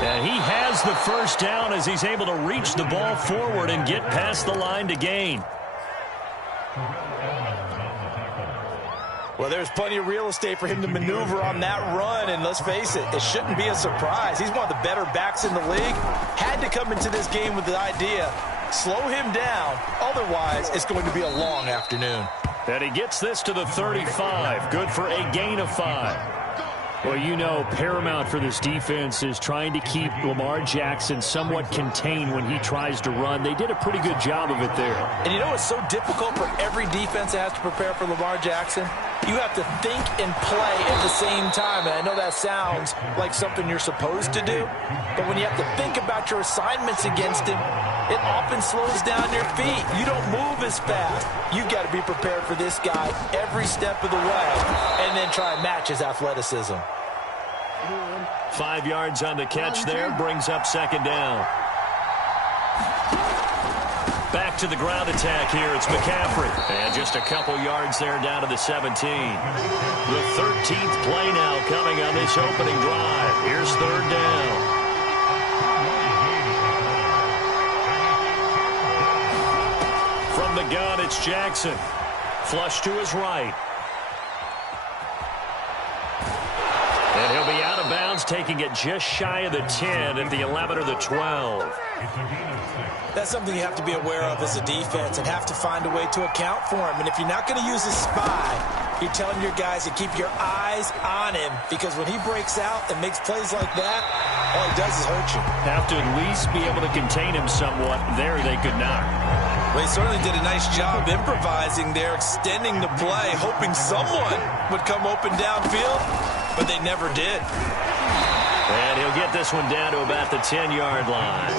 And he has the first down as he's able to reach the ball forward and get past the line to gain. Well, there's plenty of real estate for him to maneuver on that run, and let's face it, it shouldn't be a surprise. He's one of the better backs in the league. Had to come into this game with the idea, slow him down, otherwise it's going to be a long afternoon. And he gets this to the 35, good for a gain of 5. Well, you know, paramount for this defense is trying to keep Lamar Jackson somewhat contained when he tries to run. They did a pretty good job of it there. And you know it's so difficult for every defense that has to prepare for Lamar Jackson? You have to think and play at the same time. And I know that sounds like something you're supposed to do, but when you have to think about your assignments against him, it often slows down your feet. You don't move as fast. You've got to be prepared for this guy every step of the way and then try and match his athleticism. 5 yards on the catch there, brings up 2nd down. Back to the ground attack here. It's McCaffrey. And just a couple yards there down to the 17. The 13th play now coming on this opening drive. Here's 3rd down. From the gun, it's Jackson. Flush to his right. And he'll be out of bounds, taking it just shy of the 10 at the 11 or the 12. That's something you have to be aware of as a defense and have to find a way to account for him. And if you're not going to use a spy, you're telling your guys to keep your eyes on him, because when he breaks out and makes plays like that, all he does is hurt you. Have to at least be able to contain him somewhat. There they could not. Well, he certainly did a nice job improvising there, extending the play, hoping someone would come open downfield, but they never did. And he'll get this one down to about the 10-yard line.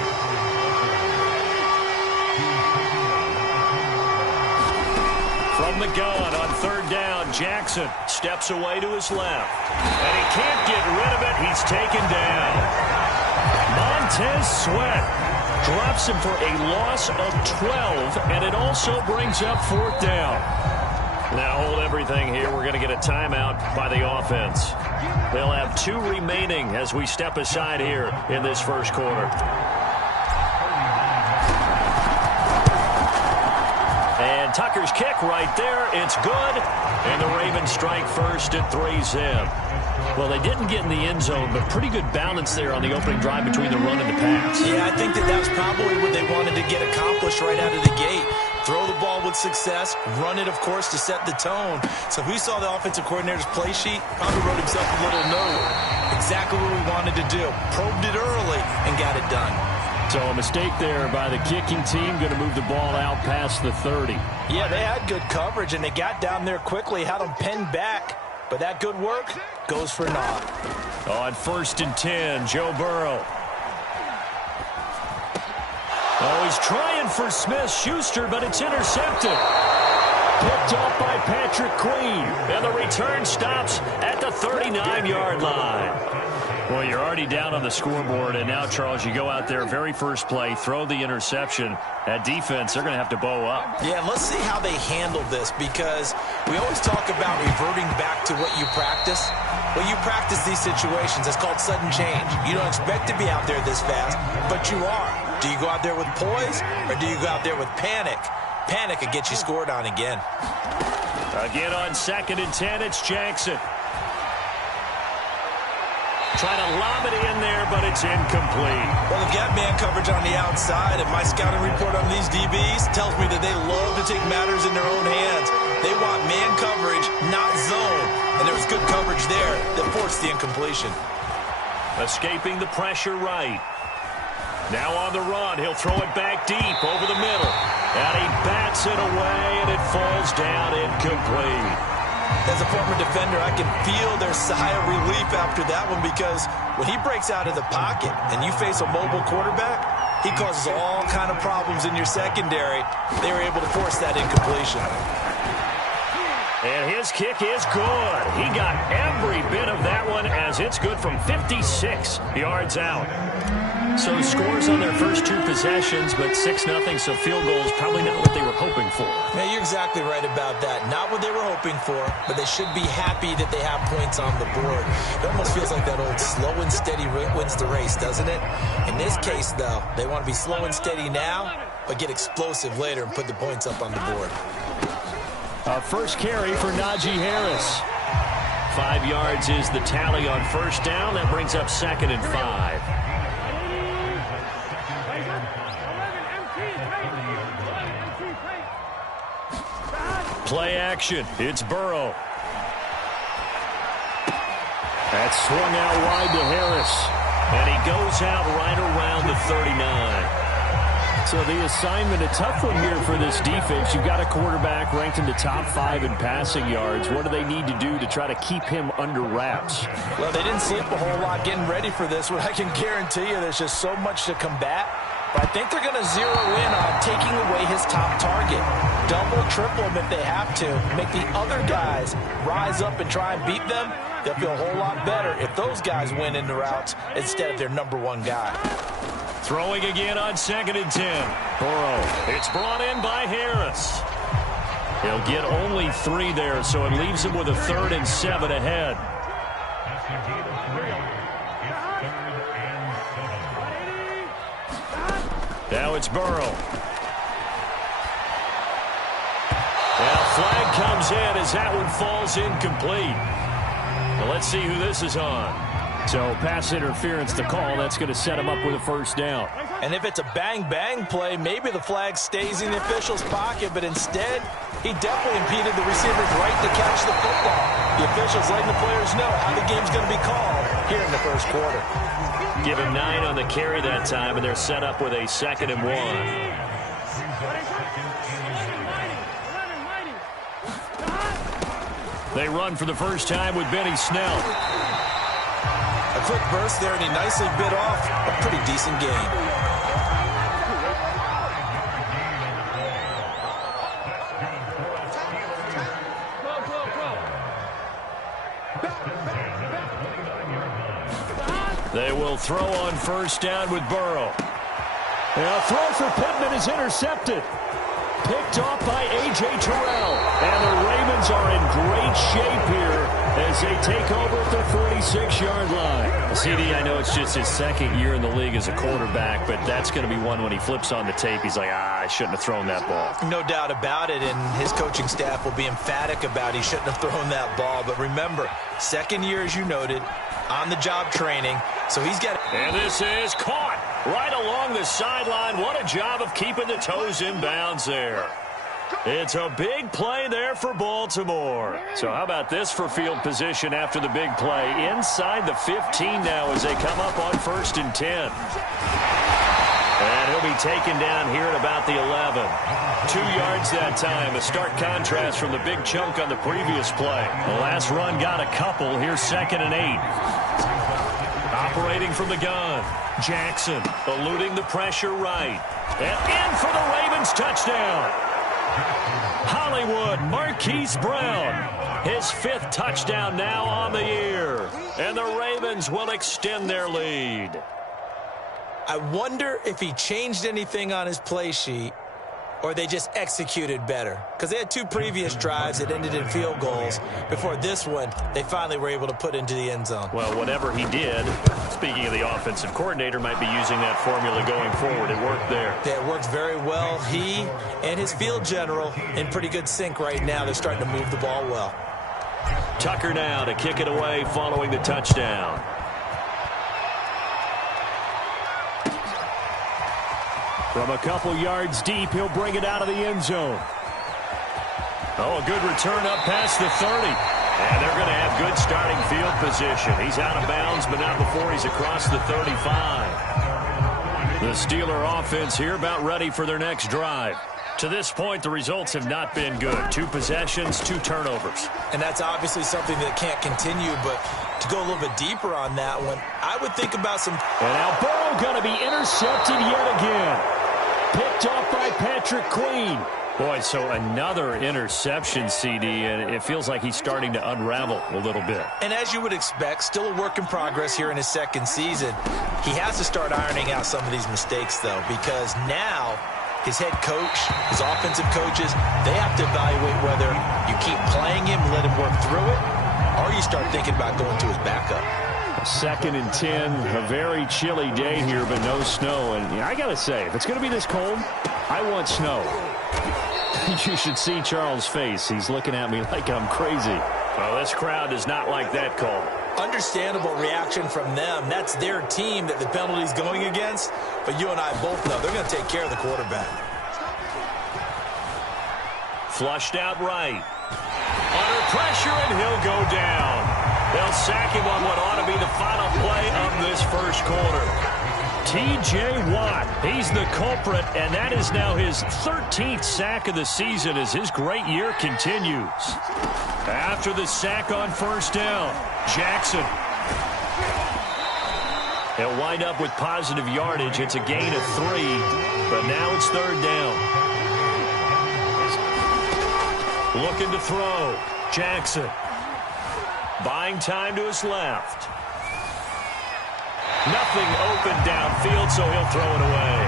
From the gun on 3rd down, Jackson steps away to his left. And he can't get rid of it. He's taken down. Montez Sweat drops him for a loss of 12, and it also brings up 4th down. Now hold everything here. We're going to get a timeout by the offense. They'll have 2 remaining as we step aside here in this first quarter. And Tucker's kick right there. It's good. And the Ravens strike first at 3-zip. Well, they didn't get in the end zone, but pretty good balance there on the opening drive between the run and the pass. Yeah, I think that was probably what they wanted to get accomplished right out of the gate. Throw the ball with success, run it, of course, to set the tone. So if we saw the offensive coordinator's play sheet, probably wrote himself a little note. Exactly what we wanted to do. Probed it early and got it done. So a mistake there by the kicking team, going to move the ball out past the 30. Yeah, they had good coverage, and they got down there quickly, had them pinned back. But that good work goes for naught. On 1st and 10, Joe Burrow. Oh, he's trying for Smith-Schuster, but it's intercepted. Picked off by Patrick Queen. And the return stops at the 39-yard line. Well, you're already down on the scoreboard, and now, Charles, you go out there, very first play, throw the interception. At defense, they're going to have to bow up. Yeah, let's see how they handle this, because we always talk about reverting back to what you practice. Well, you practice these situations. It's called sudden change. You don't expect to be out there this fast, but you are. Do you go out there with poise, or do you go out there with panic? Panic will get you scored on again. Again on 2nd and 10, it's Jackson. Trying to lob it in there, but it's incomplete. Well, they've got man coverage on the outside, and my scouting report on these DBs tells me that they love to take matters in their own hands. They want man coverage, not zone. And there was good coverage there that forced the incompletion. Escaping the pressure right. Now on the run, he'll throw it back deep over the middle. And he bats it away, and it falls down incomplete. As a former defender, I can feel their sigh of relief after that one, because when he breaks out of the pocket and you face a mobile quarterback, he causes all kind of problems in your secondary. They were able to force that incompletion. And his kick is good. He got every bit of that one, as it's good from 56 yards out. So scores on their first 2 possessions, but 6-0, so field goal is probably not what they were hoping for. Yeah, you're exactly right about that. Not what they were hoping for, but they should be happy that they have points on the board. It almost feels like that old slow and steady wins the race, doesn't it? In this case, though, they want to be slow and steady now, but get explosive later and put the points up on the board. First carry for Najee Harris. 5 yards is the tally on first down. That brings up 2nd and 5. Play action. It's Burrow. That's swung out wide to Harris. And he goes out right around the 39. So the assignment, a tough one here for this defense. You've got a quarterback ranked in the top 5 in passing yards. What do they need to do to try to keep him under wraps? Well, they didn't sleep a whole lot getting ready for this one. I can guarantee you there's just so much to combat. But I think they're going to zero in on taking away his top target. Double, triple him if they have to. Make the other guys rise up and try and beat them. They'll feel a whole lot better if those guys win in the routes instead of their #1 guy. Throwing again on 2nd and 10. Burrow. It's brought in by Harris. He'll get only 3 there, so it leaves him with a 3rd and 7 ahead. Now it's Burrow. And a flag comes in as that one falls incomplete. Well, let's see who this is on. So pass interference, the call. That's going to set him up with a first down. And if it's a bang-bang play, maybe the flag stays in the official's pocket, but instead, he definitely impeded the receiver's right to catch the football. The officials letting the players know how the game's going to be called here in the first quarter. Give him 9 on the carry that time, and they're set up with a 2nd and 1. They run for the first time with Benny Snell. A quick burst there, and he nicely bit off a pretty decent game. They will throw on first down with Burrow. And a throw for Pittman is intercepted. Picked off by A.J. Terrell. And the Ravens are in great shape here as they take over at the 46-yard line. CD, I know it's just his second year in the league as a quarterback, but that's going to be one when he flips on the tape. He's like, I shouldn't have thrown that ball. No doubt about it, and his coaching staff will be emphatic about he shouldn't have thrown that ball. But remember, second year, as you noted, on-the-job training, so he's got... And this is caught right along the sideline. What a job of keeping the toes in bounds there. It's a big play there for Baltimore. So how about this for field position after the big play? Inside the 15 now as they come up on 1st and 10. And he'll be taken down here at about the 11. 2 yards that time. A stark contrast from the big chunk on the previous play. The last run got a couple. Here's 2nd and 8. Operating from the gun. Jackson eluding the pressure right. And in for the Ravens touchdown. Hollywood Marquise Brown. His 5th touchdown now on the year. And the Ravens will extend their lead. I wonder if he changed anything on his play sheet or they just executed better. Because they had 2 previous drives that ended in field goals. Before this one, they finally were able to put into the end zone. Well, whatever he did, speaking of the offensive coordinator, might be using that formula going forward. It worked there. Yeah, it worked very well. He and his field general in pretty good sync right now. They're starting to move the ball well. Tucker now to kick it away following the touchdown. From a couple yards deep, he'll bring it out of the end zone. Oh, a good return up past the 30. And they're going to have good starting field position. He's out of bounds, but not before he's across the 35. The Steeler offense here about ready for their next drive. To this point, the results have not been good. 2 possessions, 2 turnovers. And that's obviously something that can't continue, but to go a little bit deeper on that one, I would think about some... And now Burrow going to be intercepted yet again. Picked off by Patrick Queen. Boy, so another interception, CD, and it feels like he's starting to unravel a little bit. And as you would expect, still a work in progress here in his 2nd season. He has to start ironing out some of these mistakes, though, because now his head coach, his offensive coaches, they have to evaluate whether you keep playing him, let him work through it, or you start thinking about going to his backup. 2nd and 10, a very chilly day here, but no snow. And I got to say, if it's going to be this cold, I want snow. You should see Charles' face. He's looking at me like I'm crazy. Well, this crowd does not like that call. Understandable reaction from them. That's their team that the penalty's going against. But you and I both know they're going to take care of the quarterback. Flushed out right. Under pressure, and he'll go down. They'll sack him on what ought to be the final play of this first quarter. T.J. Watt, he's the culprit, and that is now his 13th sack of the season as his great year continues. After the sack on 1st down, Jackson. They'll wind up with positive yardage. It's a gain of 3, but now it's 3rd down. Looking to throw. Jackson. Buying time to his left. Nothing open downfield, so he'll throw it away.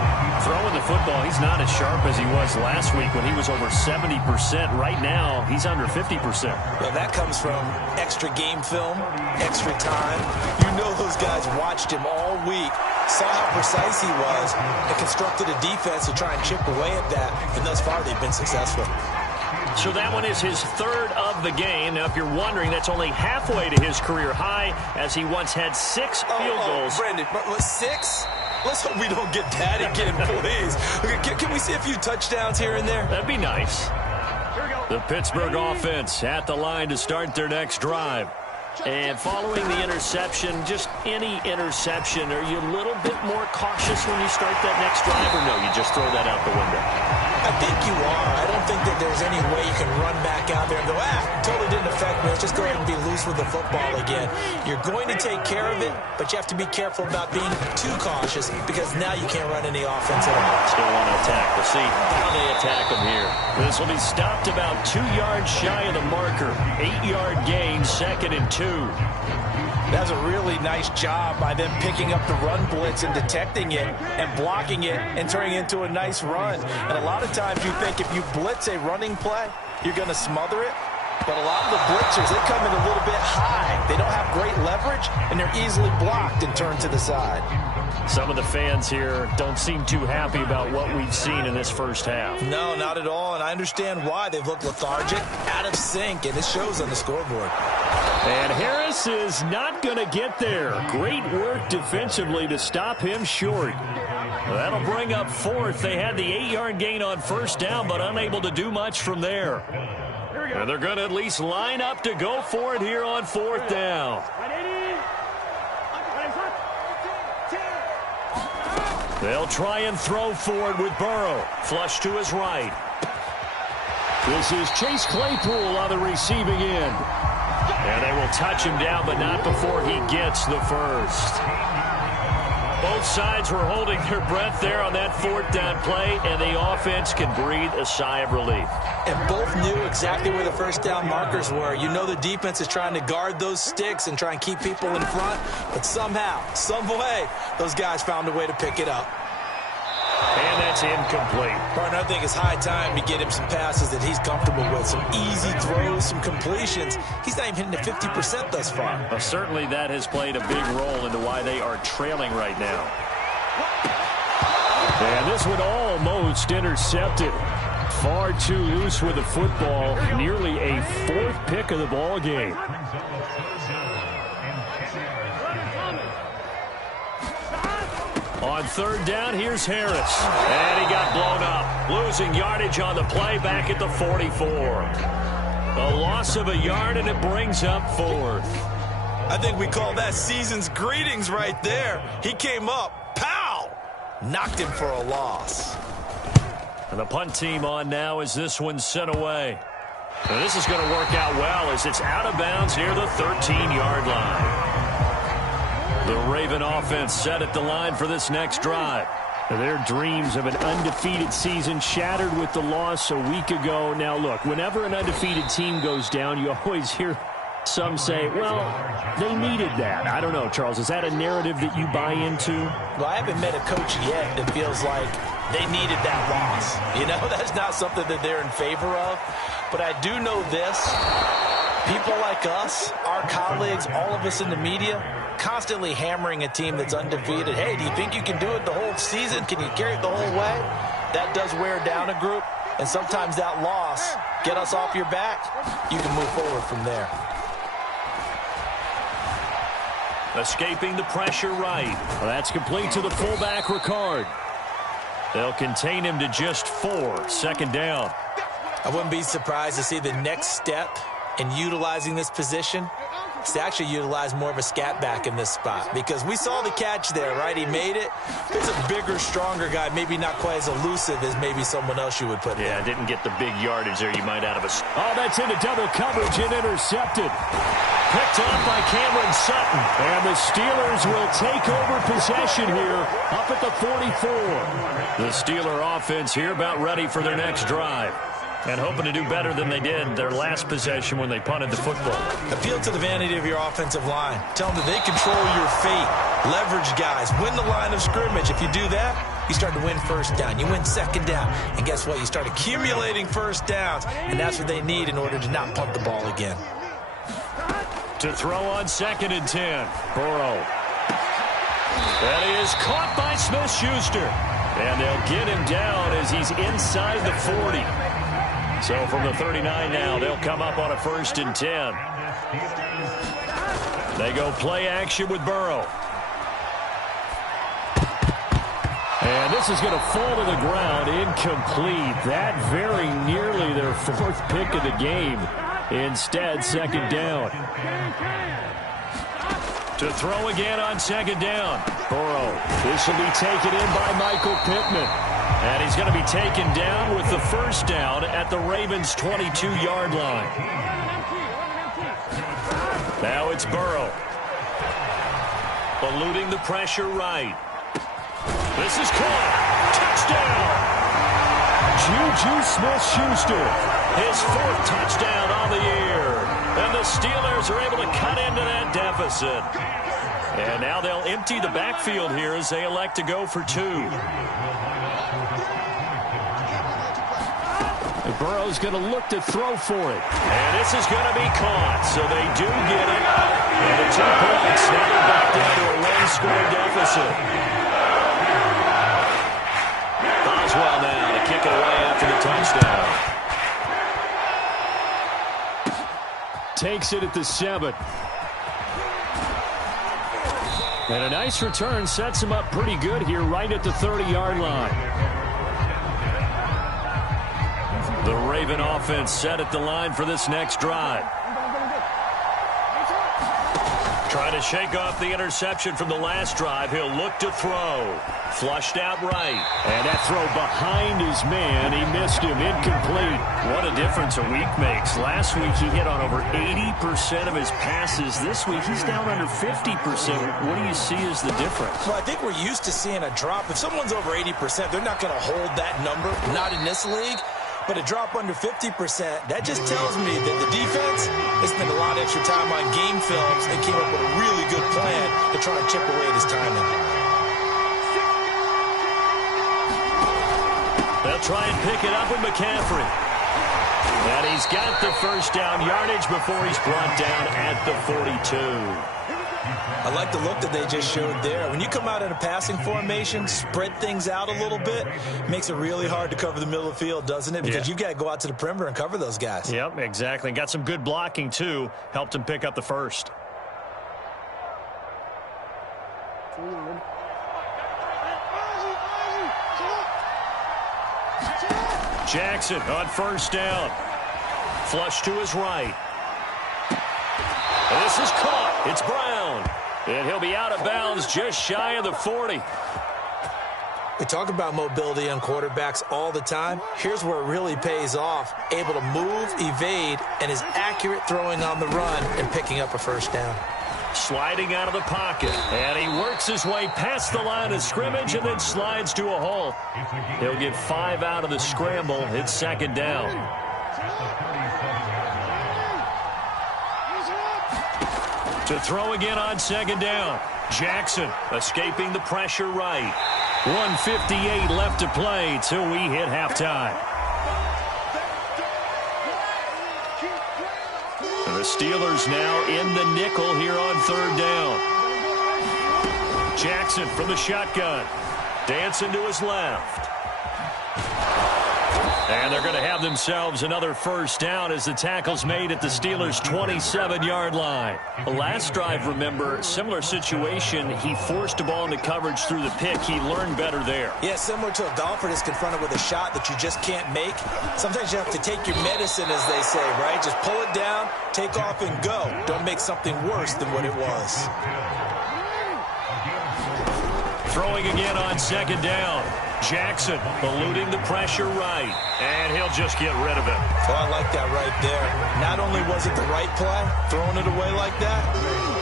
Throwing the football, he's not as sharp as he was last week when he was over 70%. Right now, he's under 50%. Well, that comes from extra game film, extra time. You know those guys watched him all week, saw how precise he was, and constructed a defense to try and chip away at that. And thus far, they've been successful. So that one is his 3rd of the game. Now, if you're wondering, that's only halfway to his career high, as he once had 6 field goals. Brandon, 6? Let's hope we don't get that again, please. Can we see a few touchdowns here and there? That'd be nice. The Pittsburgh offense at the line to start their next drive. And following the interception, just any interception, are you a little bit more cautious when you start that next drive, or no, you just throw that out the window? I think you are. I don't think that there's any way you can run back out there and go, totally didn't affect me. Let's just go ahead and be loose with the football again. You're going to take care of it, but you have to be careful about being too cautious because now you can't run any offense at all. Still want to attack. We'll see how they attack them here. This will be stopped about 2 yards shy of the marker. 8-yard gain, 2nd and 2. That was a really nice job by them picking up the run blitz and detecting it and blocking it and turning it into a nice run. And a lot of times you think if you blitz a running play, you're going to smother it. But a lot of the blitzers, they come in a little bit high. They don't have great leverage, and they're easily blocked and turned to the side. Some of the fans here don't seem too happy about what we've seen in this first half. No, not at all, and I understand why. They've looked lethargic, out of sync, and it shows on the scoreboard. And Harris is not going to get there. Great work defensively to stop him short. That'll bring up fourth. They had the 8-yard gain on first down, but unable to do much from there. And they're going to at least line up to go for it here on fourth down. They'll try and throw for it with Burrow. Flush to his right. This is Chase Claypool on the receiving end. And they will touch him down, but not before he gets the first. Both sides were holding their breath there on that fourth down play, and the offense can breathe a sigh of relief. And both knew exactly where the first down markers were. You know the defense is trying to guard those sticks and try and keep people in front, but somehow, some way, those guys found a way to pick it up. And that's incomplete. Partner, I think it's high time to get him some passes that he's comfortable with, some easy throws, some completions. He's not even hitting the 50% thus far. Well, certainly that has played a big role into why they are trailing right now. And this one almost intercepted. Far too loose with the football. Nearly a fourth pick of the ball game. On third down, here's Harris. And he got blown up. Losing yardage on the play back at the 44. A loss of a yard, and it brings up fourth. I think we call that season's greetings right there. He came up, pow! Knocked him for a loss. And the punt team on now as this one's sent away. And this is going to work out well as it's out of bounds near the 13-yard line. The Raven offense set at the line for this next drive. Their dreams of an undefeated season shattered with the loss a week ago. Now, look, whenever an undefeated team goes down, you always hear some say, well, they needed that. I don't know, Charles. Is that a narrative that you buy into? Well, I haven't met a coach yet that feels like they needed that loss. You know, that's not something that they're in favor of. But I do know this. People like us, our colleagues, all of us in the media, constantly hammering a team that's undefeated. Hey, do you think you can do it the whole season? Can you carry it the whole way? That does wear down a group, and sometimes that loss, get us off your back, you can move forward from there. Escaping the pressure right. Well, that's complete to the fullback, Ricard. They'll contain him to just 4. Second down. I wouldn't be surprised to see the next step in utilizing this position is to actually utilize more of a scat back in this spot, because we saw the catch there, right? He made it. There's a bigger, stronger guy, maybe not quite as elusive as maybe someone else you would put there. Didn't get the big yardage there you might out of us. Oh, that's into double coverage and intercepted. Picked off by Cameron Sutton. And the Steelers will take over possession here up at the 44. The Steeler offense here about ready for their next drive. And hoping to do better than they did their last possession when they punted the football. Appeal to the vanity of your offensive line. Tell them that they control your fate. Leverage guys. Win the line of scrimmage. If you do that, you start to win first down. You win second down. And guess what? You start accumulating first downs. And that's what they need in order to not punt the ball again. To throw on 2nd and 10. Burrow. That is caught by Smith-Schuster. And they'll get him down as he's inside the 40. So from the 39 now, they'll come up on a 1st and 10. They go play action with Burrow. And this is going to fall to the ground, incomplete. That very nearly their 4th pick of the game. Instead, 2nd down. To throw again on 2nd down. Burrow. This will be taken in by Michael Pittman. And he's going to be taken down with the 1st down at the Ravens' 22-yard line. Now it's Burrow. Eluding the pressure right. This is caught. Touchdown! Juju Smith-Schuster. His 4th touchdown on the year. And the Steelers are able to cut into that deficit. And now they'll empty the backfield here as they elect to go for 2. Burrow's going to look to throw for it. And this is going to be caught, so they do get it. And the 2 points, now they're back down to a 1-score deficit. Boswell now to kick it away after the touchdown. Takes it at the 7. And a nice return sets him up pretty good here right at the 30-yard line. The Raven offense set at the line for this next drive. Trying to shake off the interception from the last drive. He'll look to throw. Flushed out right. And that throw behind his man. He missed him. Incomplete. What a difference a week makes. Last week he hit on over 80% of his passes. This week he's down under 50%. What do you see as the difference? Well, I think we're used to seeing a drop. If someone's over 80%, they're not going to hold that number. Not in this league. But a drop under 50%, that just tells me that the defense has spent a lot of extra time on game films and came up with a really good plan to try and chip away at his timing. They'll try and pick it up with McCaffrey. And he's got the first down yardage before he's brought down at the 42. I like the look that they just showed there. When you come out in a passing formation, spread things out a little bit, makes it really hard to cover the middle of the field, doesn't it? Because you've got to go out to the perimeter and cover those guys. Yep, exactly. Got some good blocking, too. Helped him pick up the first. Jackson on first down. Flush to his right. This is caught. It's Brown. And he'll be out of bounds just shy of the 40. We talk about mobility on quarterbacks all the time. Here's where it really pays off. Able to move, evade, and is accurate throwing on the run and picking up a first down. Sliding out of the pocket. And he works his way past the line of scrimmage and then slides to a hole. He'll get 5 out of the scramble. It's second down. To throw again on second down. Jackson escaping the pressure right. 1:58 left to play till we hit halftime. And the Steelers now in the nickel here on third down. Jackson from the shotgun. Dancing to his left. And they're going to have themselves another first down as the tackle's made at the Steelers' 27-yard line. The last drive, remember, similar situation. He forced a ball into coverage through the pick. He learned better there. Yeah, similar to a golfer that's confronted with a shot that you just can't make. Sometimes you have to take your medicine, as they say, right? Just pull it down, take off, and go. Don't make something worse than what it was. Throwing again on second down. Jackson eluding the pressure right. And he'll just get rid of it. Oh, I like that right there. Not only was it the right play, throwing it away like that,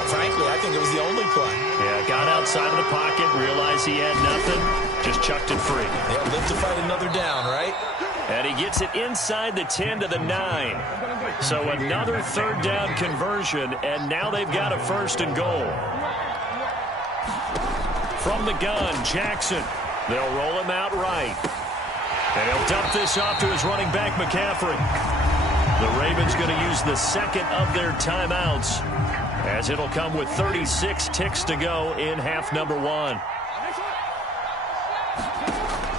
frankly, I think it was the only play. Yeah, got outside of the pocket, realized he had nothing, just chucked it free. Yeah, live to fight another down, right? And he gets it inside the 10 to the 9. So another third down conversion, and now they've got a first and goal. From the gun, Jackson. They'll roll him out right. And he'll dump this off to his running back, McCaffrey. The Ravens going to use the second of their timeouts, as it'll come with 36 ticks to go in half number 1.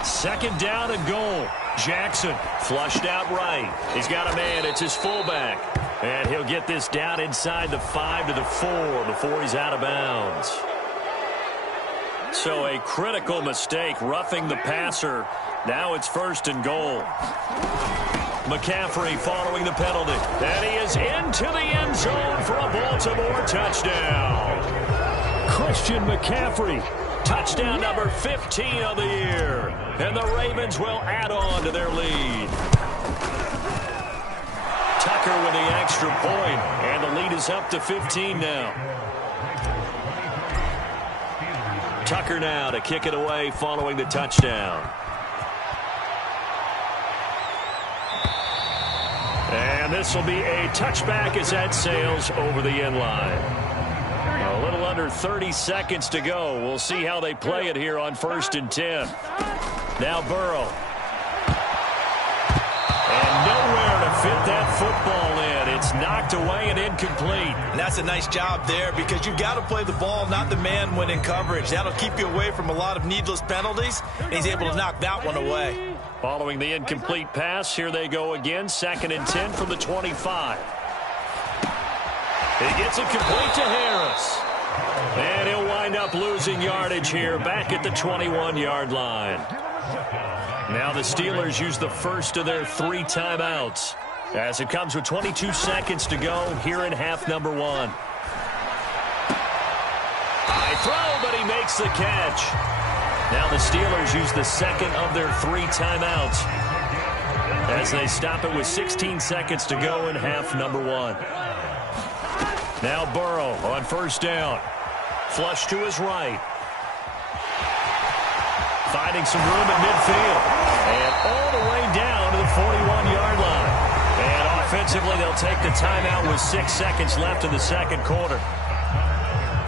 Second down and goal. Jackson flushed out right. He's got a man. It's his fullback. And he'll get this down inside the 5 to the 4 before he's out of bounds. So a critical mistake, roughing the passer. Now it's first and goal. McCaffrey following the penalty. And he is into the end zone for a Baltimore touchdown. Christian McCaffrey, touchdown number 15 of the year. And the Ravens will add on to their lead. Tucker with the extra point, and the lead is up to 15 now. Tucker now to kick it away following the touchdown. And this will be a touchback as that sails over the end line. A little under 30 seconds to go. We'll see how they play it here on 1st and 10. Now Burrow. And no fit that football in. It's knocked away and incomplete. And that's a nice job there because you've got to play the ball, not the man when in coverage. That'll keep you away from a lot of needless penalties, and he's able to knock that one away. Following the incomplete pass, here they go again. 2nd and 10 from the 25. He gets it complete to Harris. And he'll wind up losing yardage here back at the 21-yard line. Now the Steelers use the first of their 3 timeouts as it comes with 22 seconds to go here in half number 1. High throw, but he makes the catch. Now the Steelers use the second of their 3 timeouts as they stop it with 16 seconds to go in half number 1. Now Burrow on first down. Flush to his right. Finding some room at midfield. And all the way down to the 41-yard line. And offensively, they'll take the timeout with 6 seconds left in the second quarter.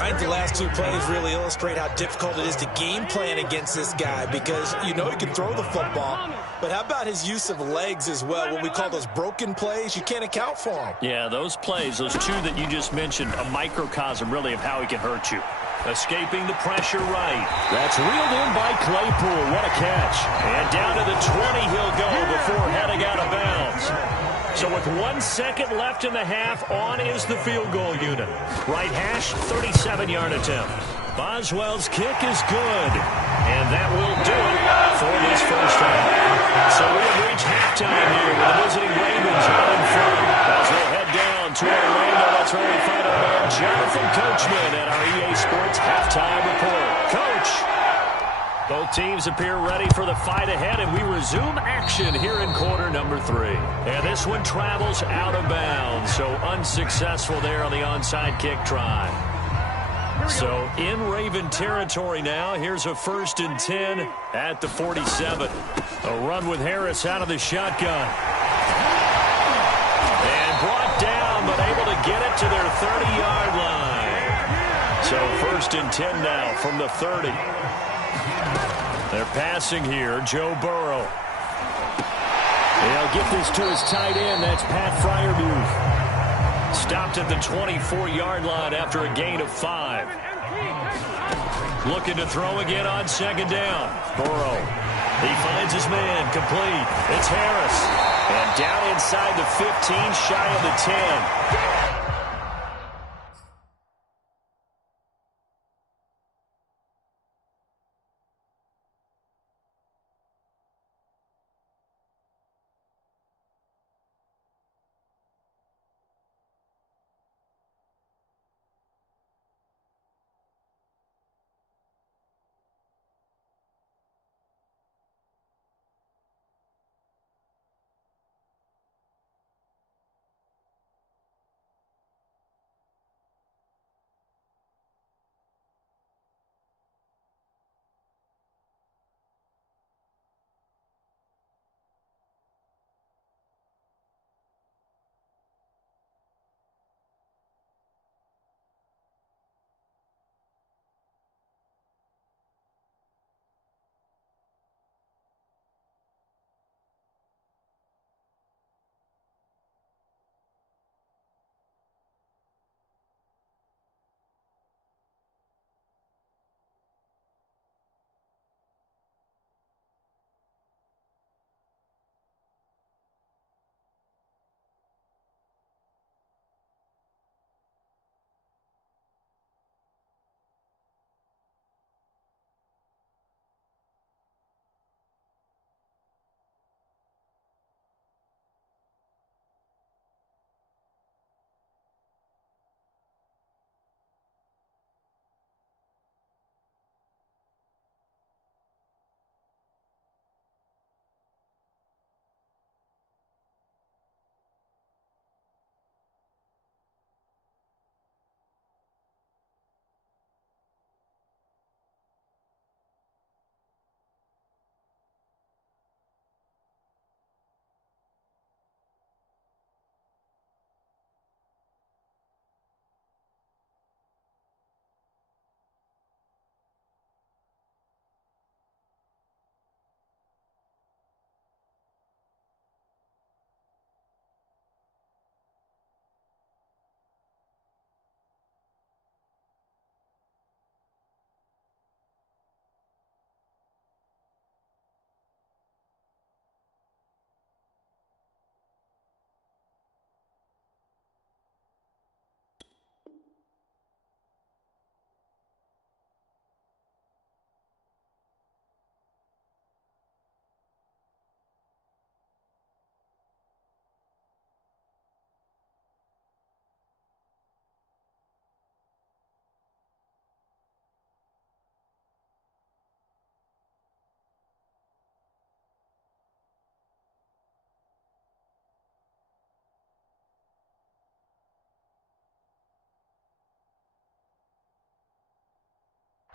I think the last 2 plays really illustrate how difficult it is to game plan against this guy because you know he can throw the football, but how about his use of legs as well? What we call those broken plays, you can't account for them. Yeah, those plays, those 2 that you just mentioned, a microcosm really of how he can hurt you. Escaping the pressure right. That's reeled in by Claypool. What a catch. And down to the 20 he'll go before heading out of bounds. So with 1 second left in the half, on is the field goal unit. Right hash, 37-yard attempt. Boswell's kick is good. And that will do it for this first half. So we have reached halftime here with the visiting Ravens out in front. As we'll head down to Orlando, that's where we find our man Jonathan Coachman at our EA Sports Halftime Report. Coach! Both teams appear ready for the fight ahead, and we resume action here in quarter number 3. And this one travels out of bounds, so unsuccessful there on the onside kick try. So in Raven territory now. Here's a 1st and 10 at the 47. A run with Harris out of the shotgun. And brought down, but able to get it to their 30-yard line. So 1st and 10 now from the 30. They're passing here, Joe Burrow. They'll get this to his tight end. That's Pat Freiermuth. Stopped at the 24-yard line after a gain of 5. Looking to throw again on 2nd down. Burrow. He finds his man, complete. It's Harris. And down inside the 15, shy of the 10.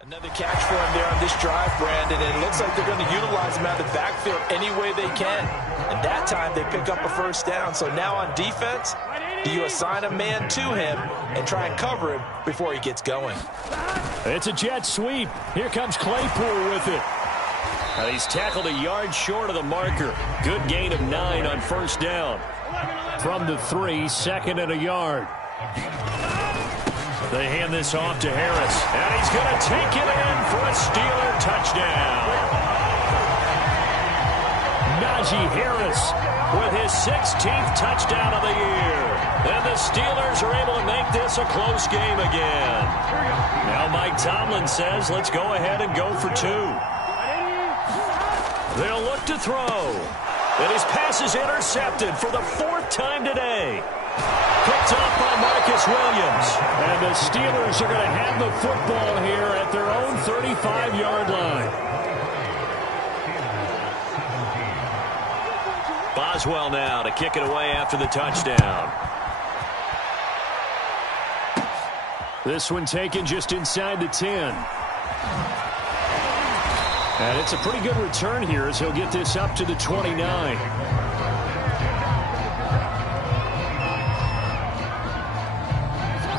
Another catch for him there on this drive, Brandon, and it looks like they're going to utilize him out of the backfield any way they can. And that time they pick up a first down. So now on defense, do you assign a man to him and try and cover him before he gets going? It's a jet sweep. Here comes Claypool with it. He's tackled a yard short of the marker. Good gain of 9 on first down. From the 3, 2nd and a yard. They hand this off to Harris, and he's going to take it in for a Steeler touchdown. Najee Harris with his 16th touchdown of the year. And the Steelers are able to make this a close game again. Now Mike Tomlin says, let's go ahead and go for 2. They'll look to throw. And his pass is intercepted for the 4th time today. Picked up by Marcus Williams. And the Steelers are going to have the football here at their own 35-yard line. Boswell now to kick it away after the touchdown. This one taken just inside the 10. And it's a pretty good return here as he'll get this up to the 29.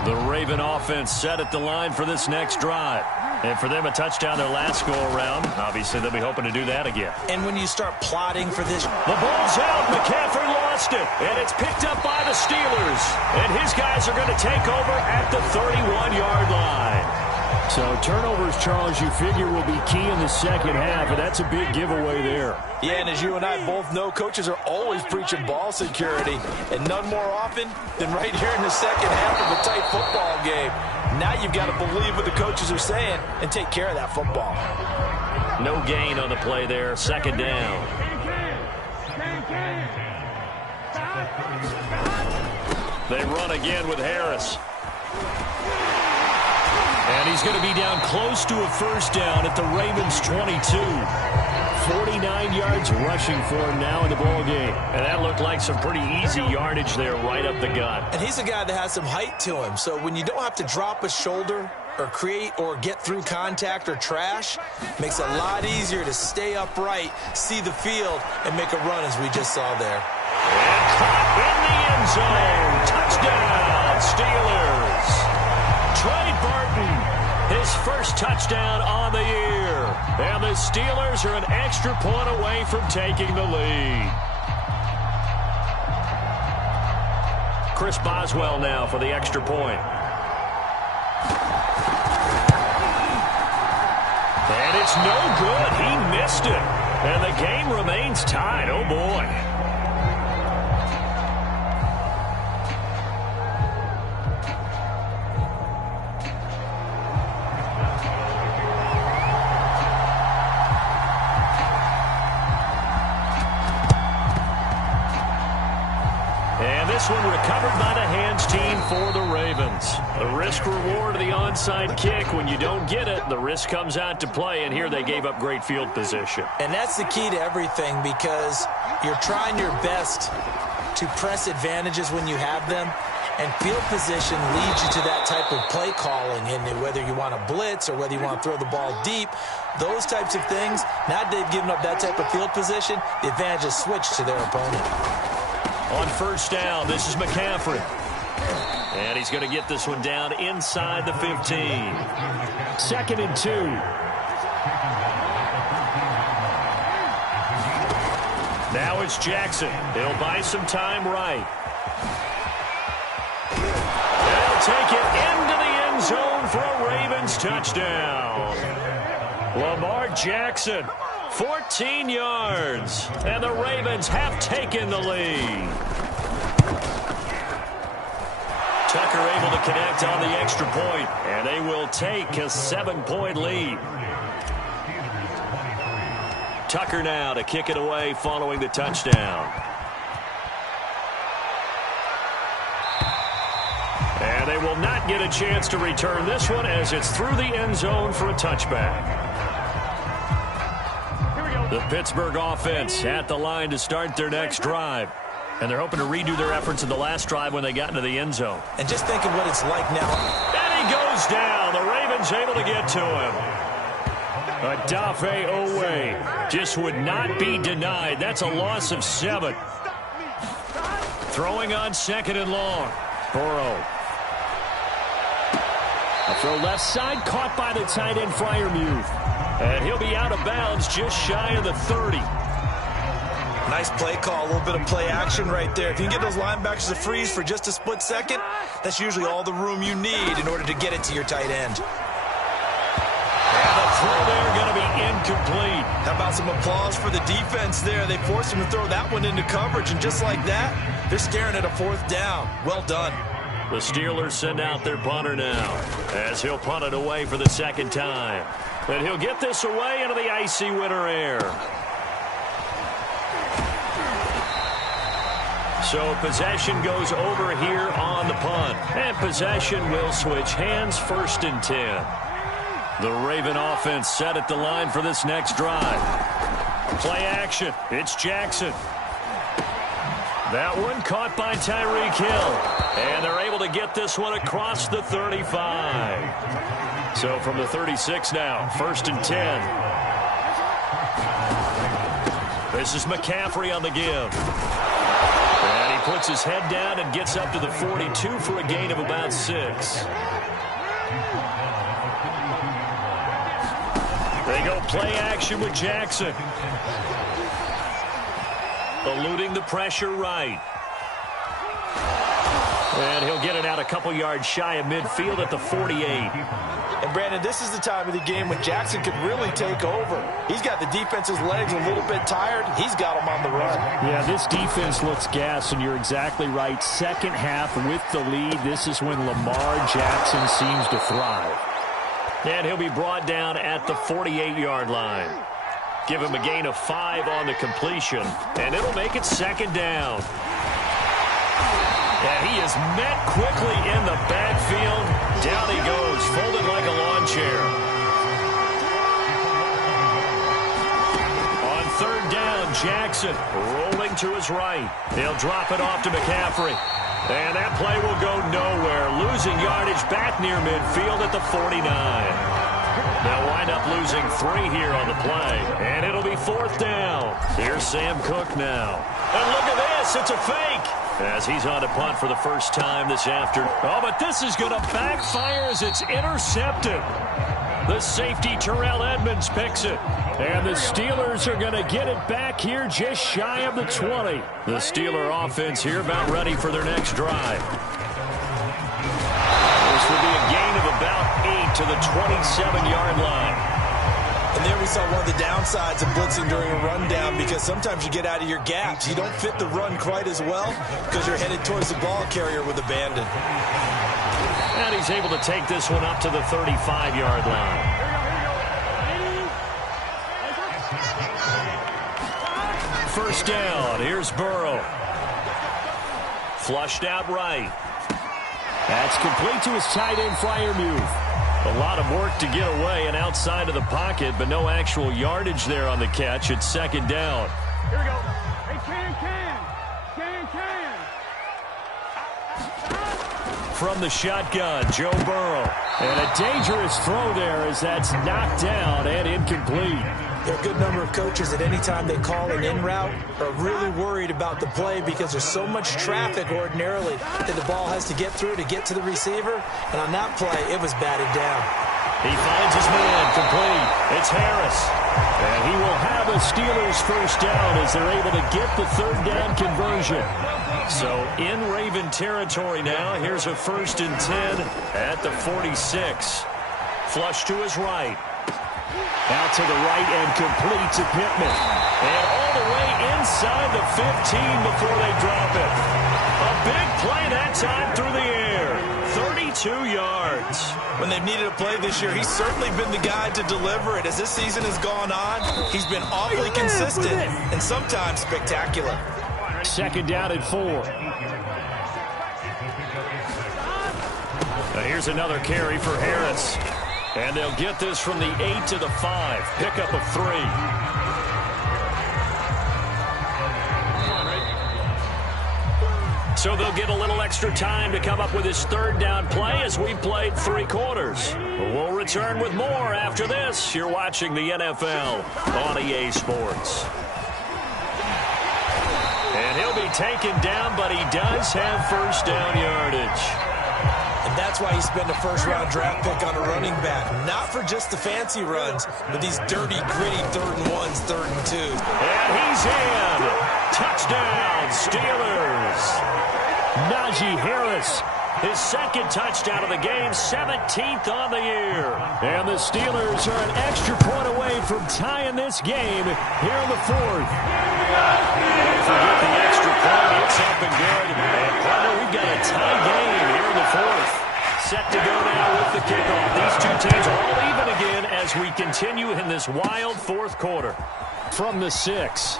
The Raven offense set at the line for this next drive. And for them, a touchdown their last go-around. Obviously, they'll be hoping to do that again. And when you start plotting for this... The ball's out. McCaffrey lost it. And it's picked up by the Steelers. And his guys are going to take over at the 31-yard line. So turnovers, Charles, you figure will be key in the second half, and that's a big giveaway there. Yeah, and as you and I both know, coaches are always preaching ball security, and none more often than right here in the second half of a tight football game. Now you've got to believe what the coaches are saying and take care of that football. No gain on the play there, 2nd down. They run again with Harris. And he's going to be down close to a first down at the Ravens' 22. 49 yards rushing for him now in the ball game. And that looked like some pretty easy yardage there right up the gut. And he's a guy that has some height to him. So when you don't have to drop a shoulder or create or get through contact or trash, makes it a lot easier to stay upright, see the field, and make a run as we just saw there. And caught in the end zone. Touchdown, Steelers. Trey Burton, his first touchdown on the year. And the Steelers are an extra point away from taking the lead. Chris Boswell now for the extra point. And it's no good. He missed it. And the game remains tied. Oh, boy. This one recovered by the hands team for the Ravens. The risk reward of the onside kick. When you don't get it, the risk comes out to play, and here they gave up great field position. And that's the key to everything, because you're trying your best to press advantages when you have them, and field position leads you to that type of play calling. And whether you want to blitz or whether you want to throw the ball deep, those types of things, now that they've given up that type of field position, the advantage is switched to their opponent. On first down, this is McCaffrey. And he's going to get this one down inside the 15. 2nd and 2. Now it's Jackson. He'll buy some time right. And he'll take it into the end zone for a Ravens touchdown. Lamar Jackson. 14 yards, and the Ravens have taken the lead. Tucker able to connect on the extra point, and they will take a 7-point lead. Tucker now to kick it away following the touchdown. And they will not get a chance to return this one as it's through the end zone for a touchback. The Pittsburgh offense at the line to start their next drive. And they're hoping to redo their efforts in the last drive when they got into the end zone. And just think of what it's like now. And he goes down. The Ravens Madden's able to get to him. Adafe Owe just would not be denied. That's a loss of 7. Throwing on 2nd and long. Burrow. A throw left side, caught by the tight end Freiermuth. And he'll be out of bounds just shy of the 30. Nice play call, a little bit of play action right there. If you can get those linebackers to freeze for just a split second, that's usually all the room you need in order to get it to your tight end. And the throw there going to be incomplete. How about some applause for the defense there? They forced him to throw that one into coverage, and just like that, they're staring at a 4th down. Well done. The Steelers send out their punter now as he'll punt it away for the 2nd time. And he'll get this away into the icy winter air. So possession goes over here on the punt. And possession will switch hands, 1st and 10. The Raven offense set at the line for this next drive. Play action. It's Jackson. That one caught by Tyreek Hill. And they're able to get this one across the 35. So from the 36 now, 1st and 10. This is McCaffrey on the give. And he puts his head down and gets up to the 42 for a gain of about 6. They go play action with Jackson. Eluding the pressure right. And he'll get it out a couple yards shy of midfield at the 48. And, Brandon, this is the time of the game when Jackson could really take over. He's got the defense's legs a little bit tired. He's got them on the run. Yeah, this defense looks gassed, and you're exactly right. 2nd half with the lead. This is when Lamar Jackson seems to thrive. And he'll be brought down at the 48-yard line. Give him a gain of 5 on the completion, and it'll make it 2nd down. And he is met quickly in the backfield. Down he goes, folded like a lawn chair. On 3rd down, Jackson rolling to his right. He'll drop it off to McCaffrey. And that play will go nowhere. Losing yardage back near midfield at the 49. They'll wind up losing 3 here on the play. And it'll be 4th down. Here's Sam Cook now. And look at this. It's a fake. As he's on to punt for the first time this afternoon. Oh, but this is going to backfire as it's intercepted. The safety, Terrell Edmonds, picks it. And the Steelers are going to get it back here just shy of the 20. The Steeler offense here about ready for their next drive. This will be a gain of about 8 to the 27-yard line. And there we saw one of the downsides of blitzing during a rundown, because sometimes you get out of your gaps. You don't fit the run quite as well because you're headed towards the ball carrier with abandon. And he's able to take this one up to the 35-yard line. First down. Here's Burrow. Flushed out right. That's complete to his tight end, Freiermuth. A lot of work to get away and outside of the pocket, but no actual yardage there on the catch. It's 2nd down. Here we go. Hey, can. From the shotgun, Joe Burrow. And a dangerous throw there as that's knocked down and incomplete. There are a good number of coaches at any time they call an in route are really worried about the play because there's so much traffic ordinarily that the ball has to get through to get to the receiver. And on that play, it was batted down. He finds his man complete. It's Harris. And he will have a Steelers first down as they're able to get the 3rd down conversion. So in Raven territory now, here's a 1st and 10 at the 46. Flush to his right. Out to the right and complete to Pittman. And all the way inside the 15 before they drop it. A big play that time through the air. 32 yards. When they've needed a play this year, he's certainly been the guy to deliver it. As this season has gone on, he's been awfully consistent and sometimes spectacular. 2nd down and 4. Now here's another carry for Harris. And they'll get this from the 8 to the 5. Pickup of 3. So they'll get a little extra time to come up with his third down play as we played 3 quarters. We'll return with more after this. You're watching the NFL on EA Sports. And he'll be taken down, but he does have first down yardage. And that's why he spent a first-round draft pick on a running back. Not for just the fancy runs, but these dirty, gritty 3rd and 1s, 3rd and 2s. And he's in. Touchdown, Steelers. Najee Harris, his second touchdown of the game, 17th on the year. And the Steelers are an extra point away from tying this game here in the 4th. Forget the extra point. It's up and good. And partner, we've got a tie game here in the 4th. Set to go now with the kickoff. These two teams all even again as we continue in this wild 4th quarter. From the 6.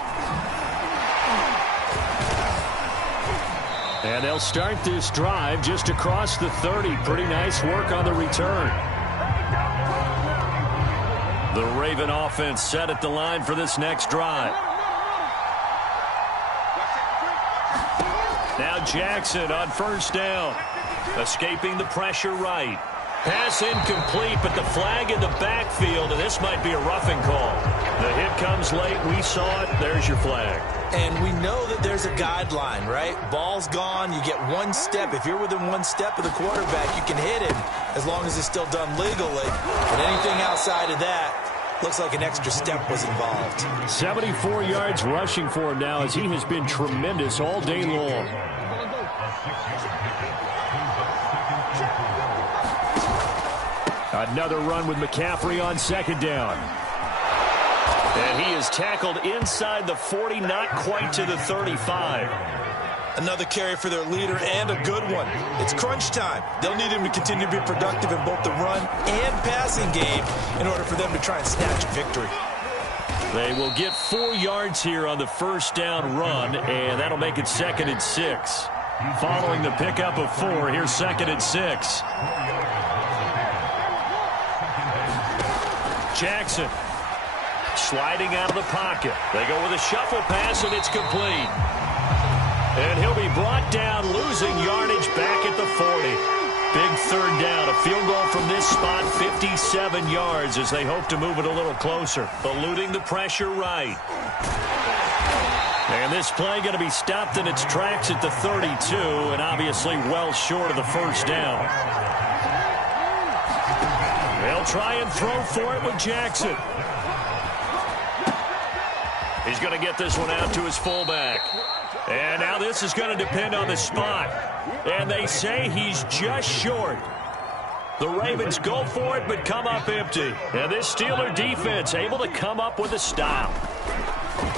And they'll start this drive just across the 30. Pretty nice work on the return. The Raven offense set at the line for this next drive. Now Jackson on first down. Escaping the pressure right. Pass incomplete, but the flag in the backfield, and this might be a roughing call. The hit comes late. We saw it. There's your flag. And we know that there's a guideline, right? Ball's gone. You get 1 step. If you're within 1 step of the quarterback, you can hit him as long as it's still done legally. But anything outside of that, looks like an extra step was involved. 74 yards rushing for him now as he has been tremendous all day long. Another run with McCaffrey on second down. And he is tackled inside the 40, not quite to the 35. Another carry for their leader and a good one. It's crunch time. They'll need him to continue to be productive in both the run and passing game in order for them to try and snatch victory. They will get 4 yards here on the first down run, and that'll make it 2nd and 6. Following the pickup of 4, here's 2nd and 6. Jackson sliding out of the pocket. They go with a shuffle pass, and it's complete. And he'll be brought down, losing yardage back at the 40. Big 3rd down. A field goal from this spot, 57 yards as they hope to move it a little closer. Eluding the pressure right. And this play going to be stopped in its tracks at the 32, and obviously well short of the first down. They'll try and throw for it with Jackson. He's going to get this one out to his fullback. And now this is going to depend on the spot. And they say he's just short. The Ravens go for it but come up empty. And this Steeler defense able to come up with a stop.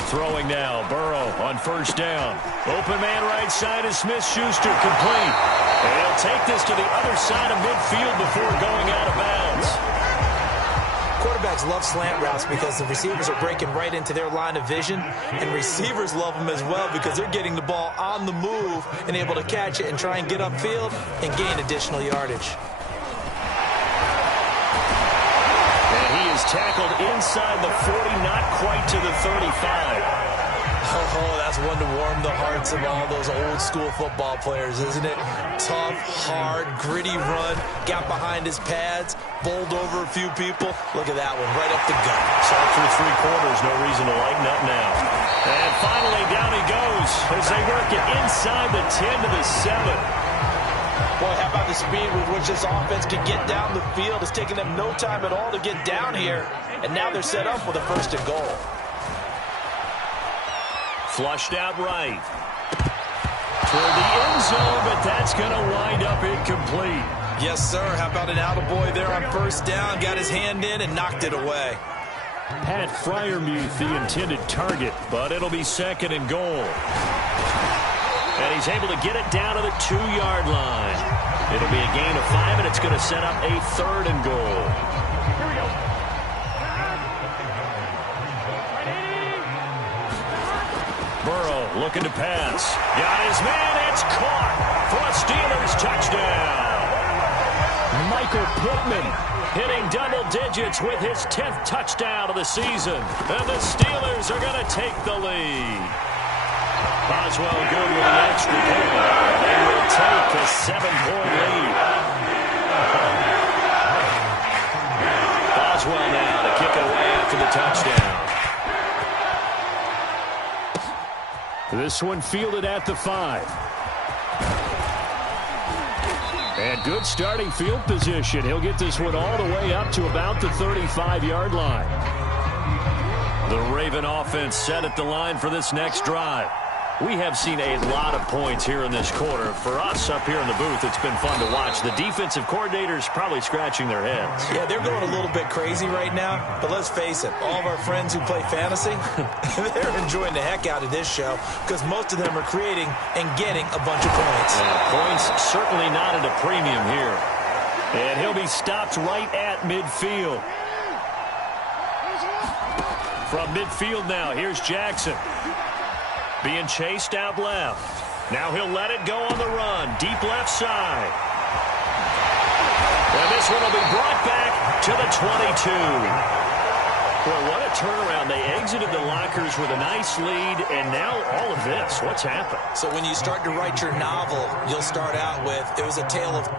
Throwing now, Burrow on first down. Open man right side is Smith-Schuster, complete. And he'll take this to the other side of midfield before going out of bounds. Quarterbacks love slant routes because the receivers are breaking right into their line of vision, and receivers love them as well because they're getting the ball on the move and able to catch it and try and get upfield and gain additional yardage. And he is tackled inside the 40, not quite to the 35. Oh, that's one to warm the hearts of all those old-school football players, isn't it? Tough, hard, gritty run, got behind his pads, bowled over a few people. Look at that one, right up the gut. Saw through 3 quarters, no reason to lighten up now. And finally, down he goes as they work it inside the 10 to the 7. Boy, how about the speed with which this offense can get down the field? It's taken them no time at all to get down here, and now they're set up with a 1st and goal. Flushed out right. Toward the end zone, but that's going to wind up incomplete. Yes, sir. How about an attaboy there on first down? Got his hand in and knocked it away. Pat Freiermuth, the intended target. But it'll be 2nd and goal. And he's able to get it down to the 2-yard line. It'll be a gain of 5, and it's going to set up a 3rd and goal. Burrow looking to pass. Got his man. It's caught for a Steelers touchdown. Michael Pittman hitting double digits with his 10th touchdown of the season. And the Steelers are going to take the lead. Boswell good with the extra point. They will take a 7-point lead. Boswell now to kick it away after the touchdown. This one fielded at the 5. And good starting field position. He'll get this one all the way up to about the 35-yard line. The Raven offense set at the line for this next drive. We have seen a lot of points here in this quarter. For us up here in the booth, it's been fun to watch. The defensive coordinators probably scratching their heads. Yeah, they're going a little bit crazy right now. But let's face it, all of our friends who play fantasy, they're enjoying the heck out of this show because most of them are creating and getting a bunch of points. Points certainly not at a premium here. And he'll be stopped right at midfield. From midfield now, here's Jackson. Being chased out left. Now he'll let it go on the run. Deep left side. And this one will be brought back to the 22. Boy, what a turnaround. They exited the lockers with a nice lead, and now all of this. What's happened? So when you start to write your novel, you'll start out with, it was a tale of...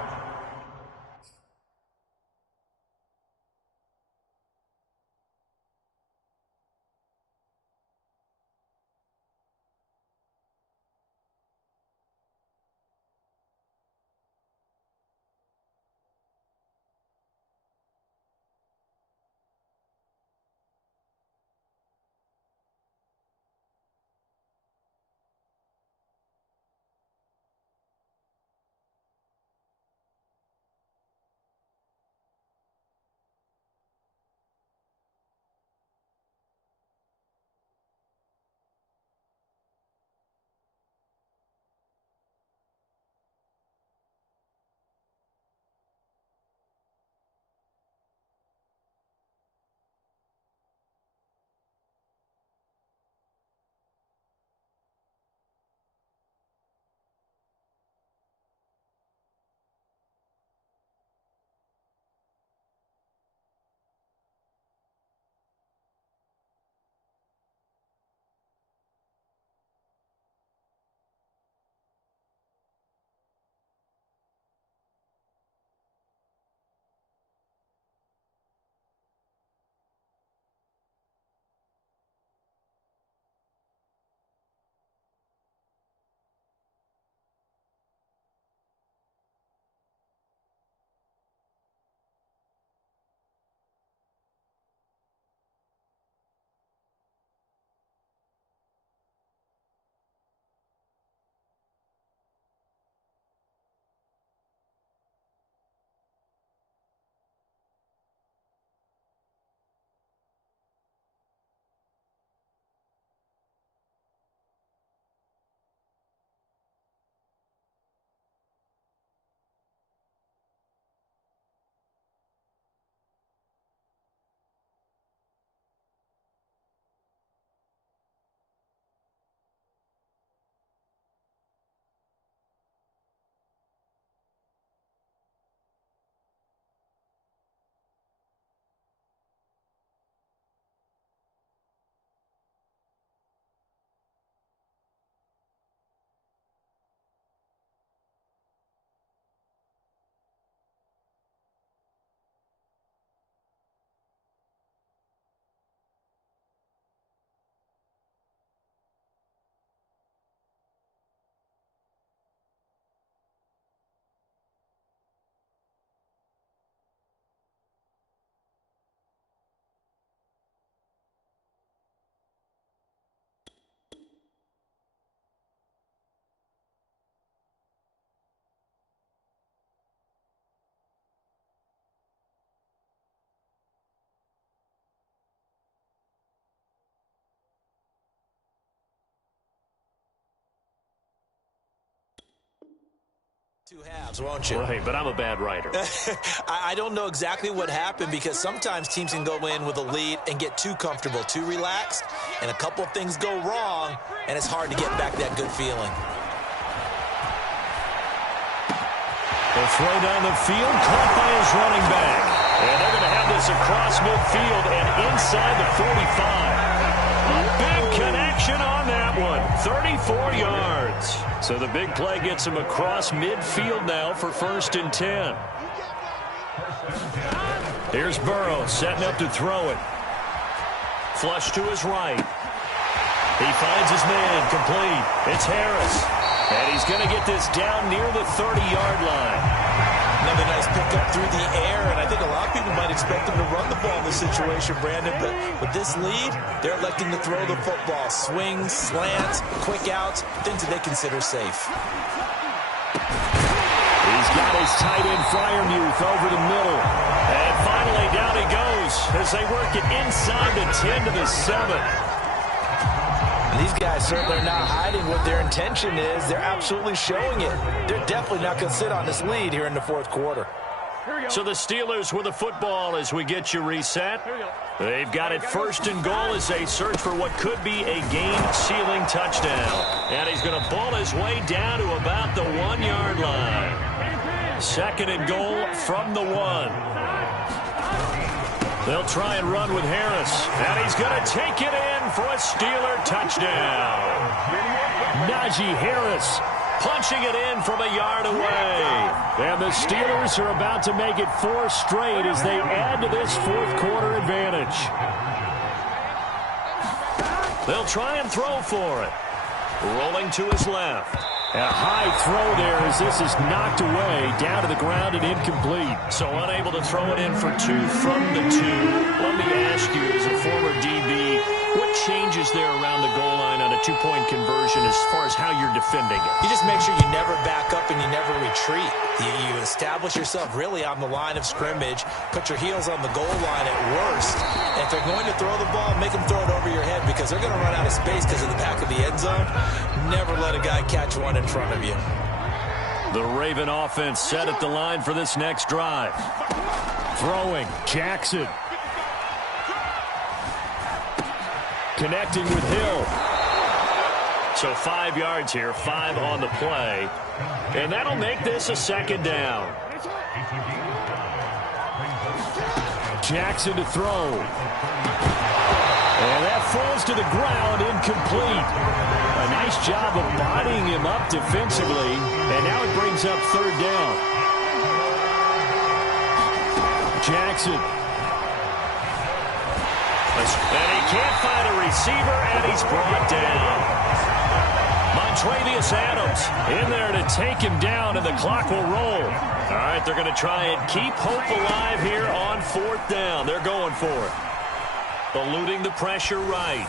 Two halves, won't you? Right, but I'm a bad writer. I don't know exactly what happened because sometimes teams can go in with a lead and get too comfortable, too relaxed, and a couple of things go wrong, and it's hard to get back that good feeling. The throw down the field, caught by his running back. And they're going to have this across midfield and inside the 45. A big connection. Protection on that one. 34 yards. So the big play gets him across midfield now for 1st and 10. Here's Burrow setting up to throw it. Flush to his right. He finds his man complete. It's Harris. And he's going to get this down near the 30-yard line. Another nice pickup through the air, and I think a lot of people might expect him to run the ball in this situation, Brandon, but with this lead, they're electing to throw the football. Swings, slants, quick outs, things that they consider safe. He's got his tight end Fryermuth over the middle. And finally, down he goes as they work it inside the 10 to the 7. And these guys certainly are not hiding what their intention is. They're absolutely showing it. They're definitely not going to sit on this lead here in the 4th quarter. So the Steelers with the football as we get you reset. They've got it 1st and goal as they search for what could be a game-sealing touchdown. And he's going to ball his way down to about the 1-yard line. 2nd and goal from the 1. They'll try and run with Harris. And he's going to take it in for a Steeler touchdown. Najee Harris punching it in from a yard away. And the Steelers are about to make it 4 straight as they add to this 4th quarter advantage. They'll try and throw for it. Rolling to his left. A high throw there as this is knocked away, down to the ground and incomplete. So unable to throw it in for 2 from the 2. Let me ask you, as a former DB, what changes there around the goal line on a 2-point conversion as far as how you're defending it? You just make sure you never back up and you never retreat. You establish yourself really on the line of scrimmage, put your heels on the goal line at worst. And if they're going to throw the ball, make them throw it over your head because they're going to run out of space because of the back of the end zone. Never let a guy catch one in front of you. The Raven offense set at the line for this next drive. Throwing, Jackson. Connecting with Hill. So 5 yards here, 5 on the play. And that'll make this a 2nd down. Jackson to throw. And that falls to the ground, incomplete. A nice job of bodying him up defensively. And now it brings up 3rd down. Jackson. And he can't find a receiver, and he's brought down. Montravius Adams in there to take him down, and the clock will roll. All right, they're going to try and keep hope alive here on 4th down. They're going for it. Eluding the pressure right.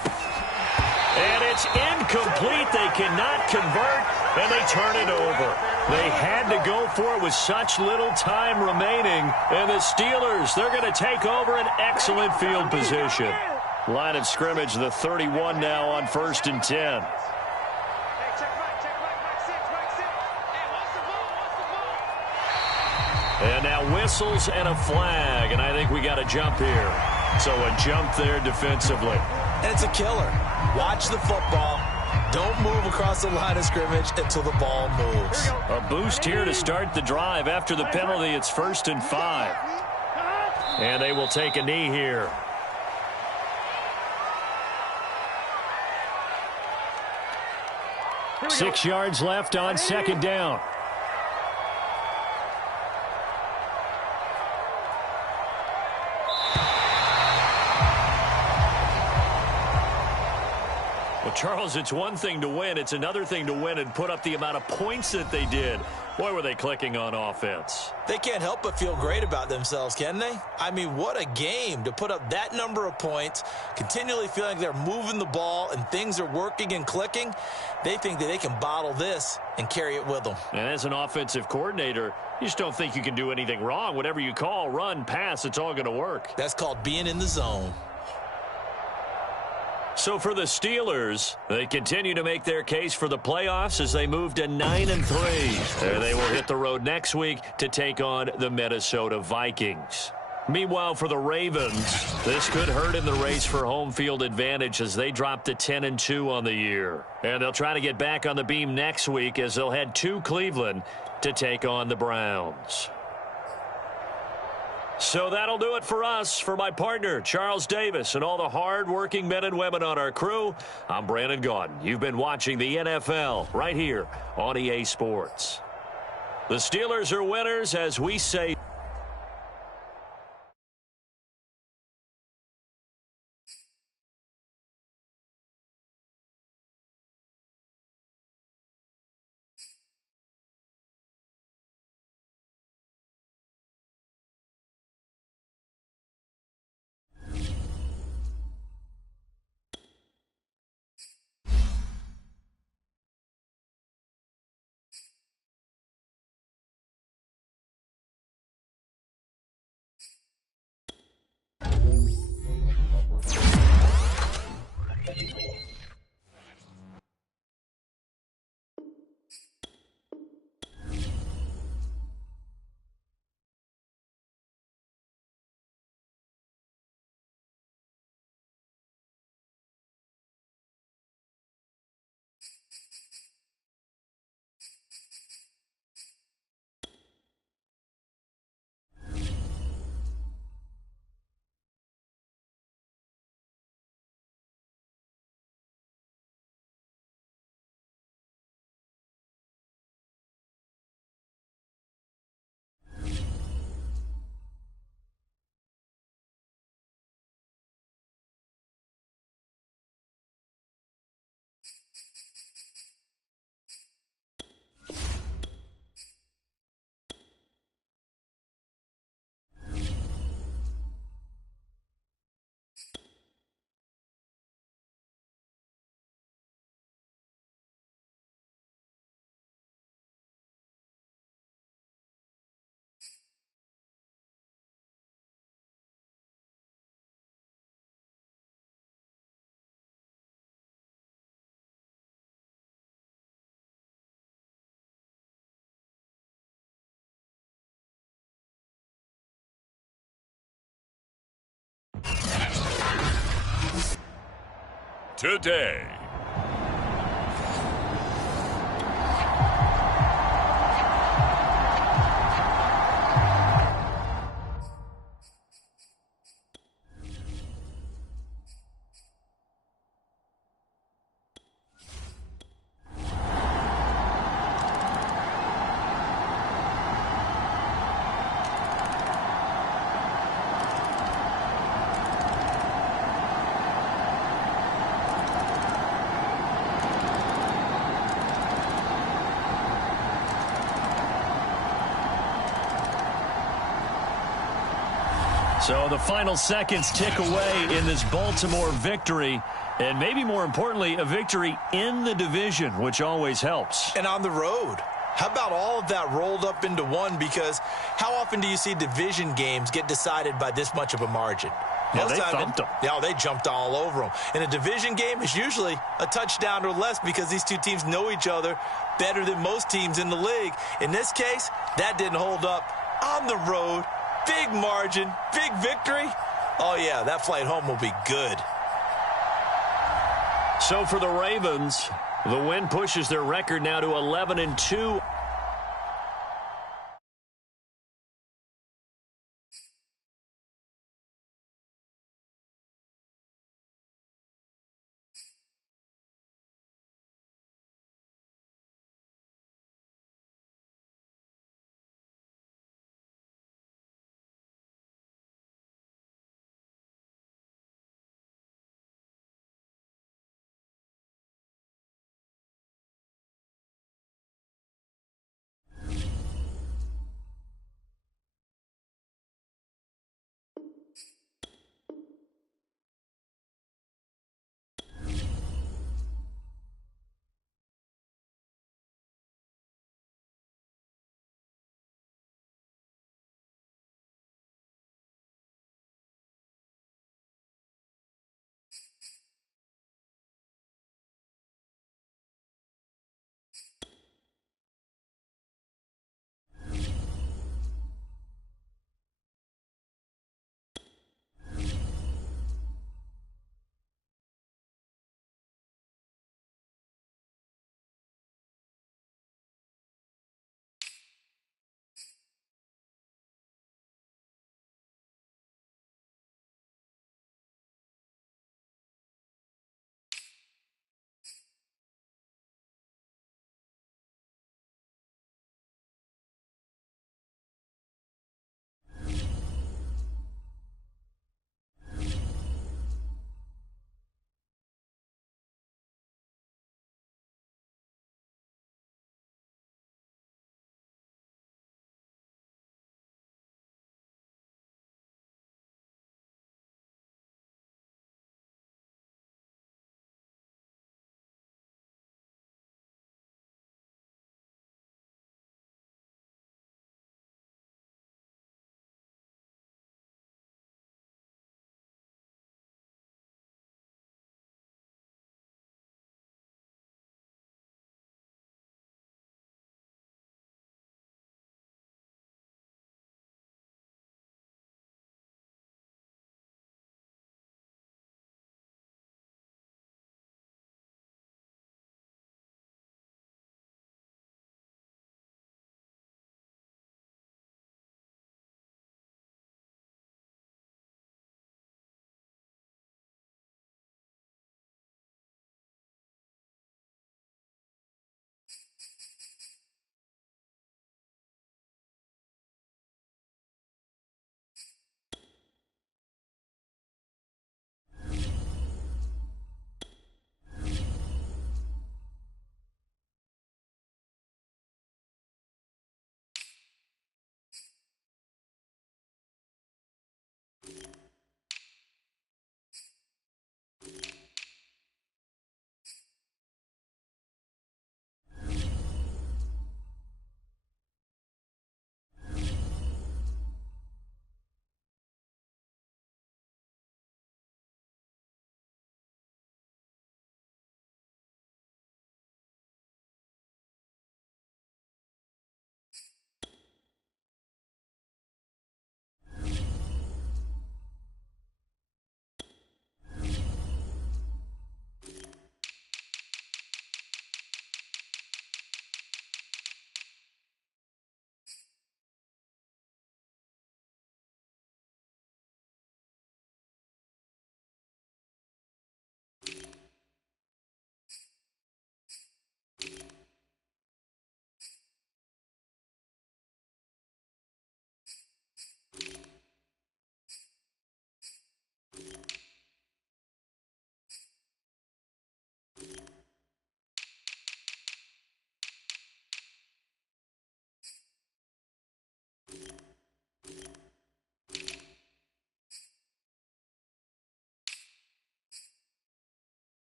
And it's incomplete. They cannot convert, and they turn it over. They had to go for it with such little time remaining. And the Steelers, they're going to take over an excellent field position. Line of scrimmage, the 31 now on 1st and 10. And now whistles and a flag, and I think we got a jump here. So a jump there defensively. And it's a killer. Watch the football. Don't move across the line of scrimmage until the ball moves. A boost here to start the drive. After the penalty, it's 1st and 5. And they will take a knee here. Six yards left on 2nd down. Well, Charles, it's one thing to win. It's another thing to win and put up the amount of points that they did. Boy, were they clicking on offense. They can't help but feel great about themselves, can they? I mean, what a game to put up that number of points, continually feeling they're moving the ball and things are working and clicking. They think that they can bottle this and carry it with them. And as an offensive coordinator, you just don't think you can do anything wrong. Whatever you call, run, pass, it's all going to work. That's called being in the zone. So for the Steelers, they continue to make their case for the playoffs as they move to 9-3. They will hit the road next week to take on the Minnesota Vikings. Meanwhile, for the Ravens, this could hurt in the race for home field advantage as they drop to 10-2 on the year. And they'll try to get back on the beam next week as they'll head to Cleveland to take on the Browns. So that'll do it for us. For my partner, Charles Davis, and all the hard-working men and women on our crew, I'm Brandon Gaudin. You've been watching the NFL right here on EA Sports. The Steelers are winners, as we say. Today. So the final seconds tick away in this Baltimore victory, and maybe more importantly, a victory in the division, which always helps. And on the road. How about all of that rolled up into one? Because how often do you see division games get decided by this much of a margin? Yeah, they thumped them. Yeah, they jumped all over them. And a division game is usually a touchdown or less because these two teams know each other better than most teams in the league. In this case, that didn't hold up. On the road, big margin, big victory. Oh, yeah, that flight home will be good. So for the Ravens, the win pushes their record now to 11-2.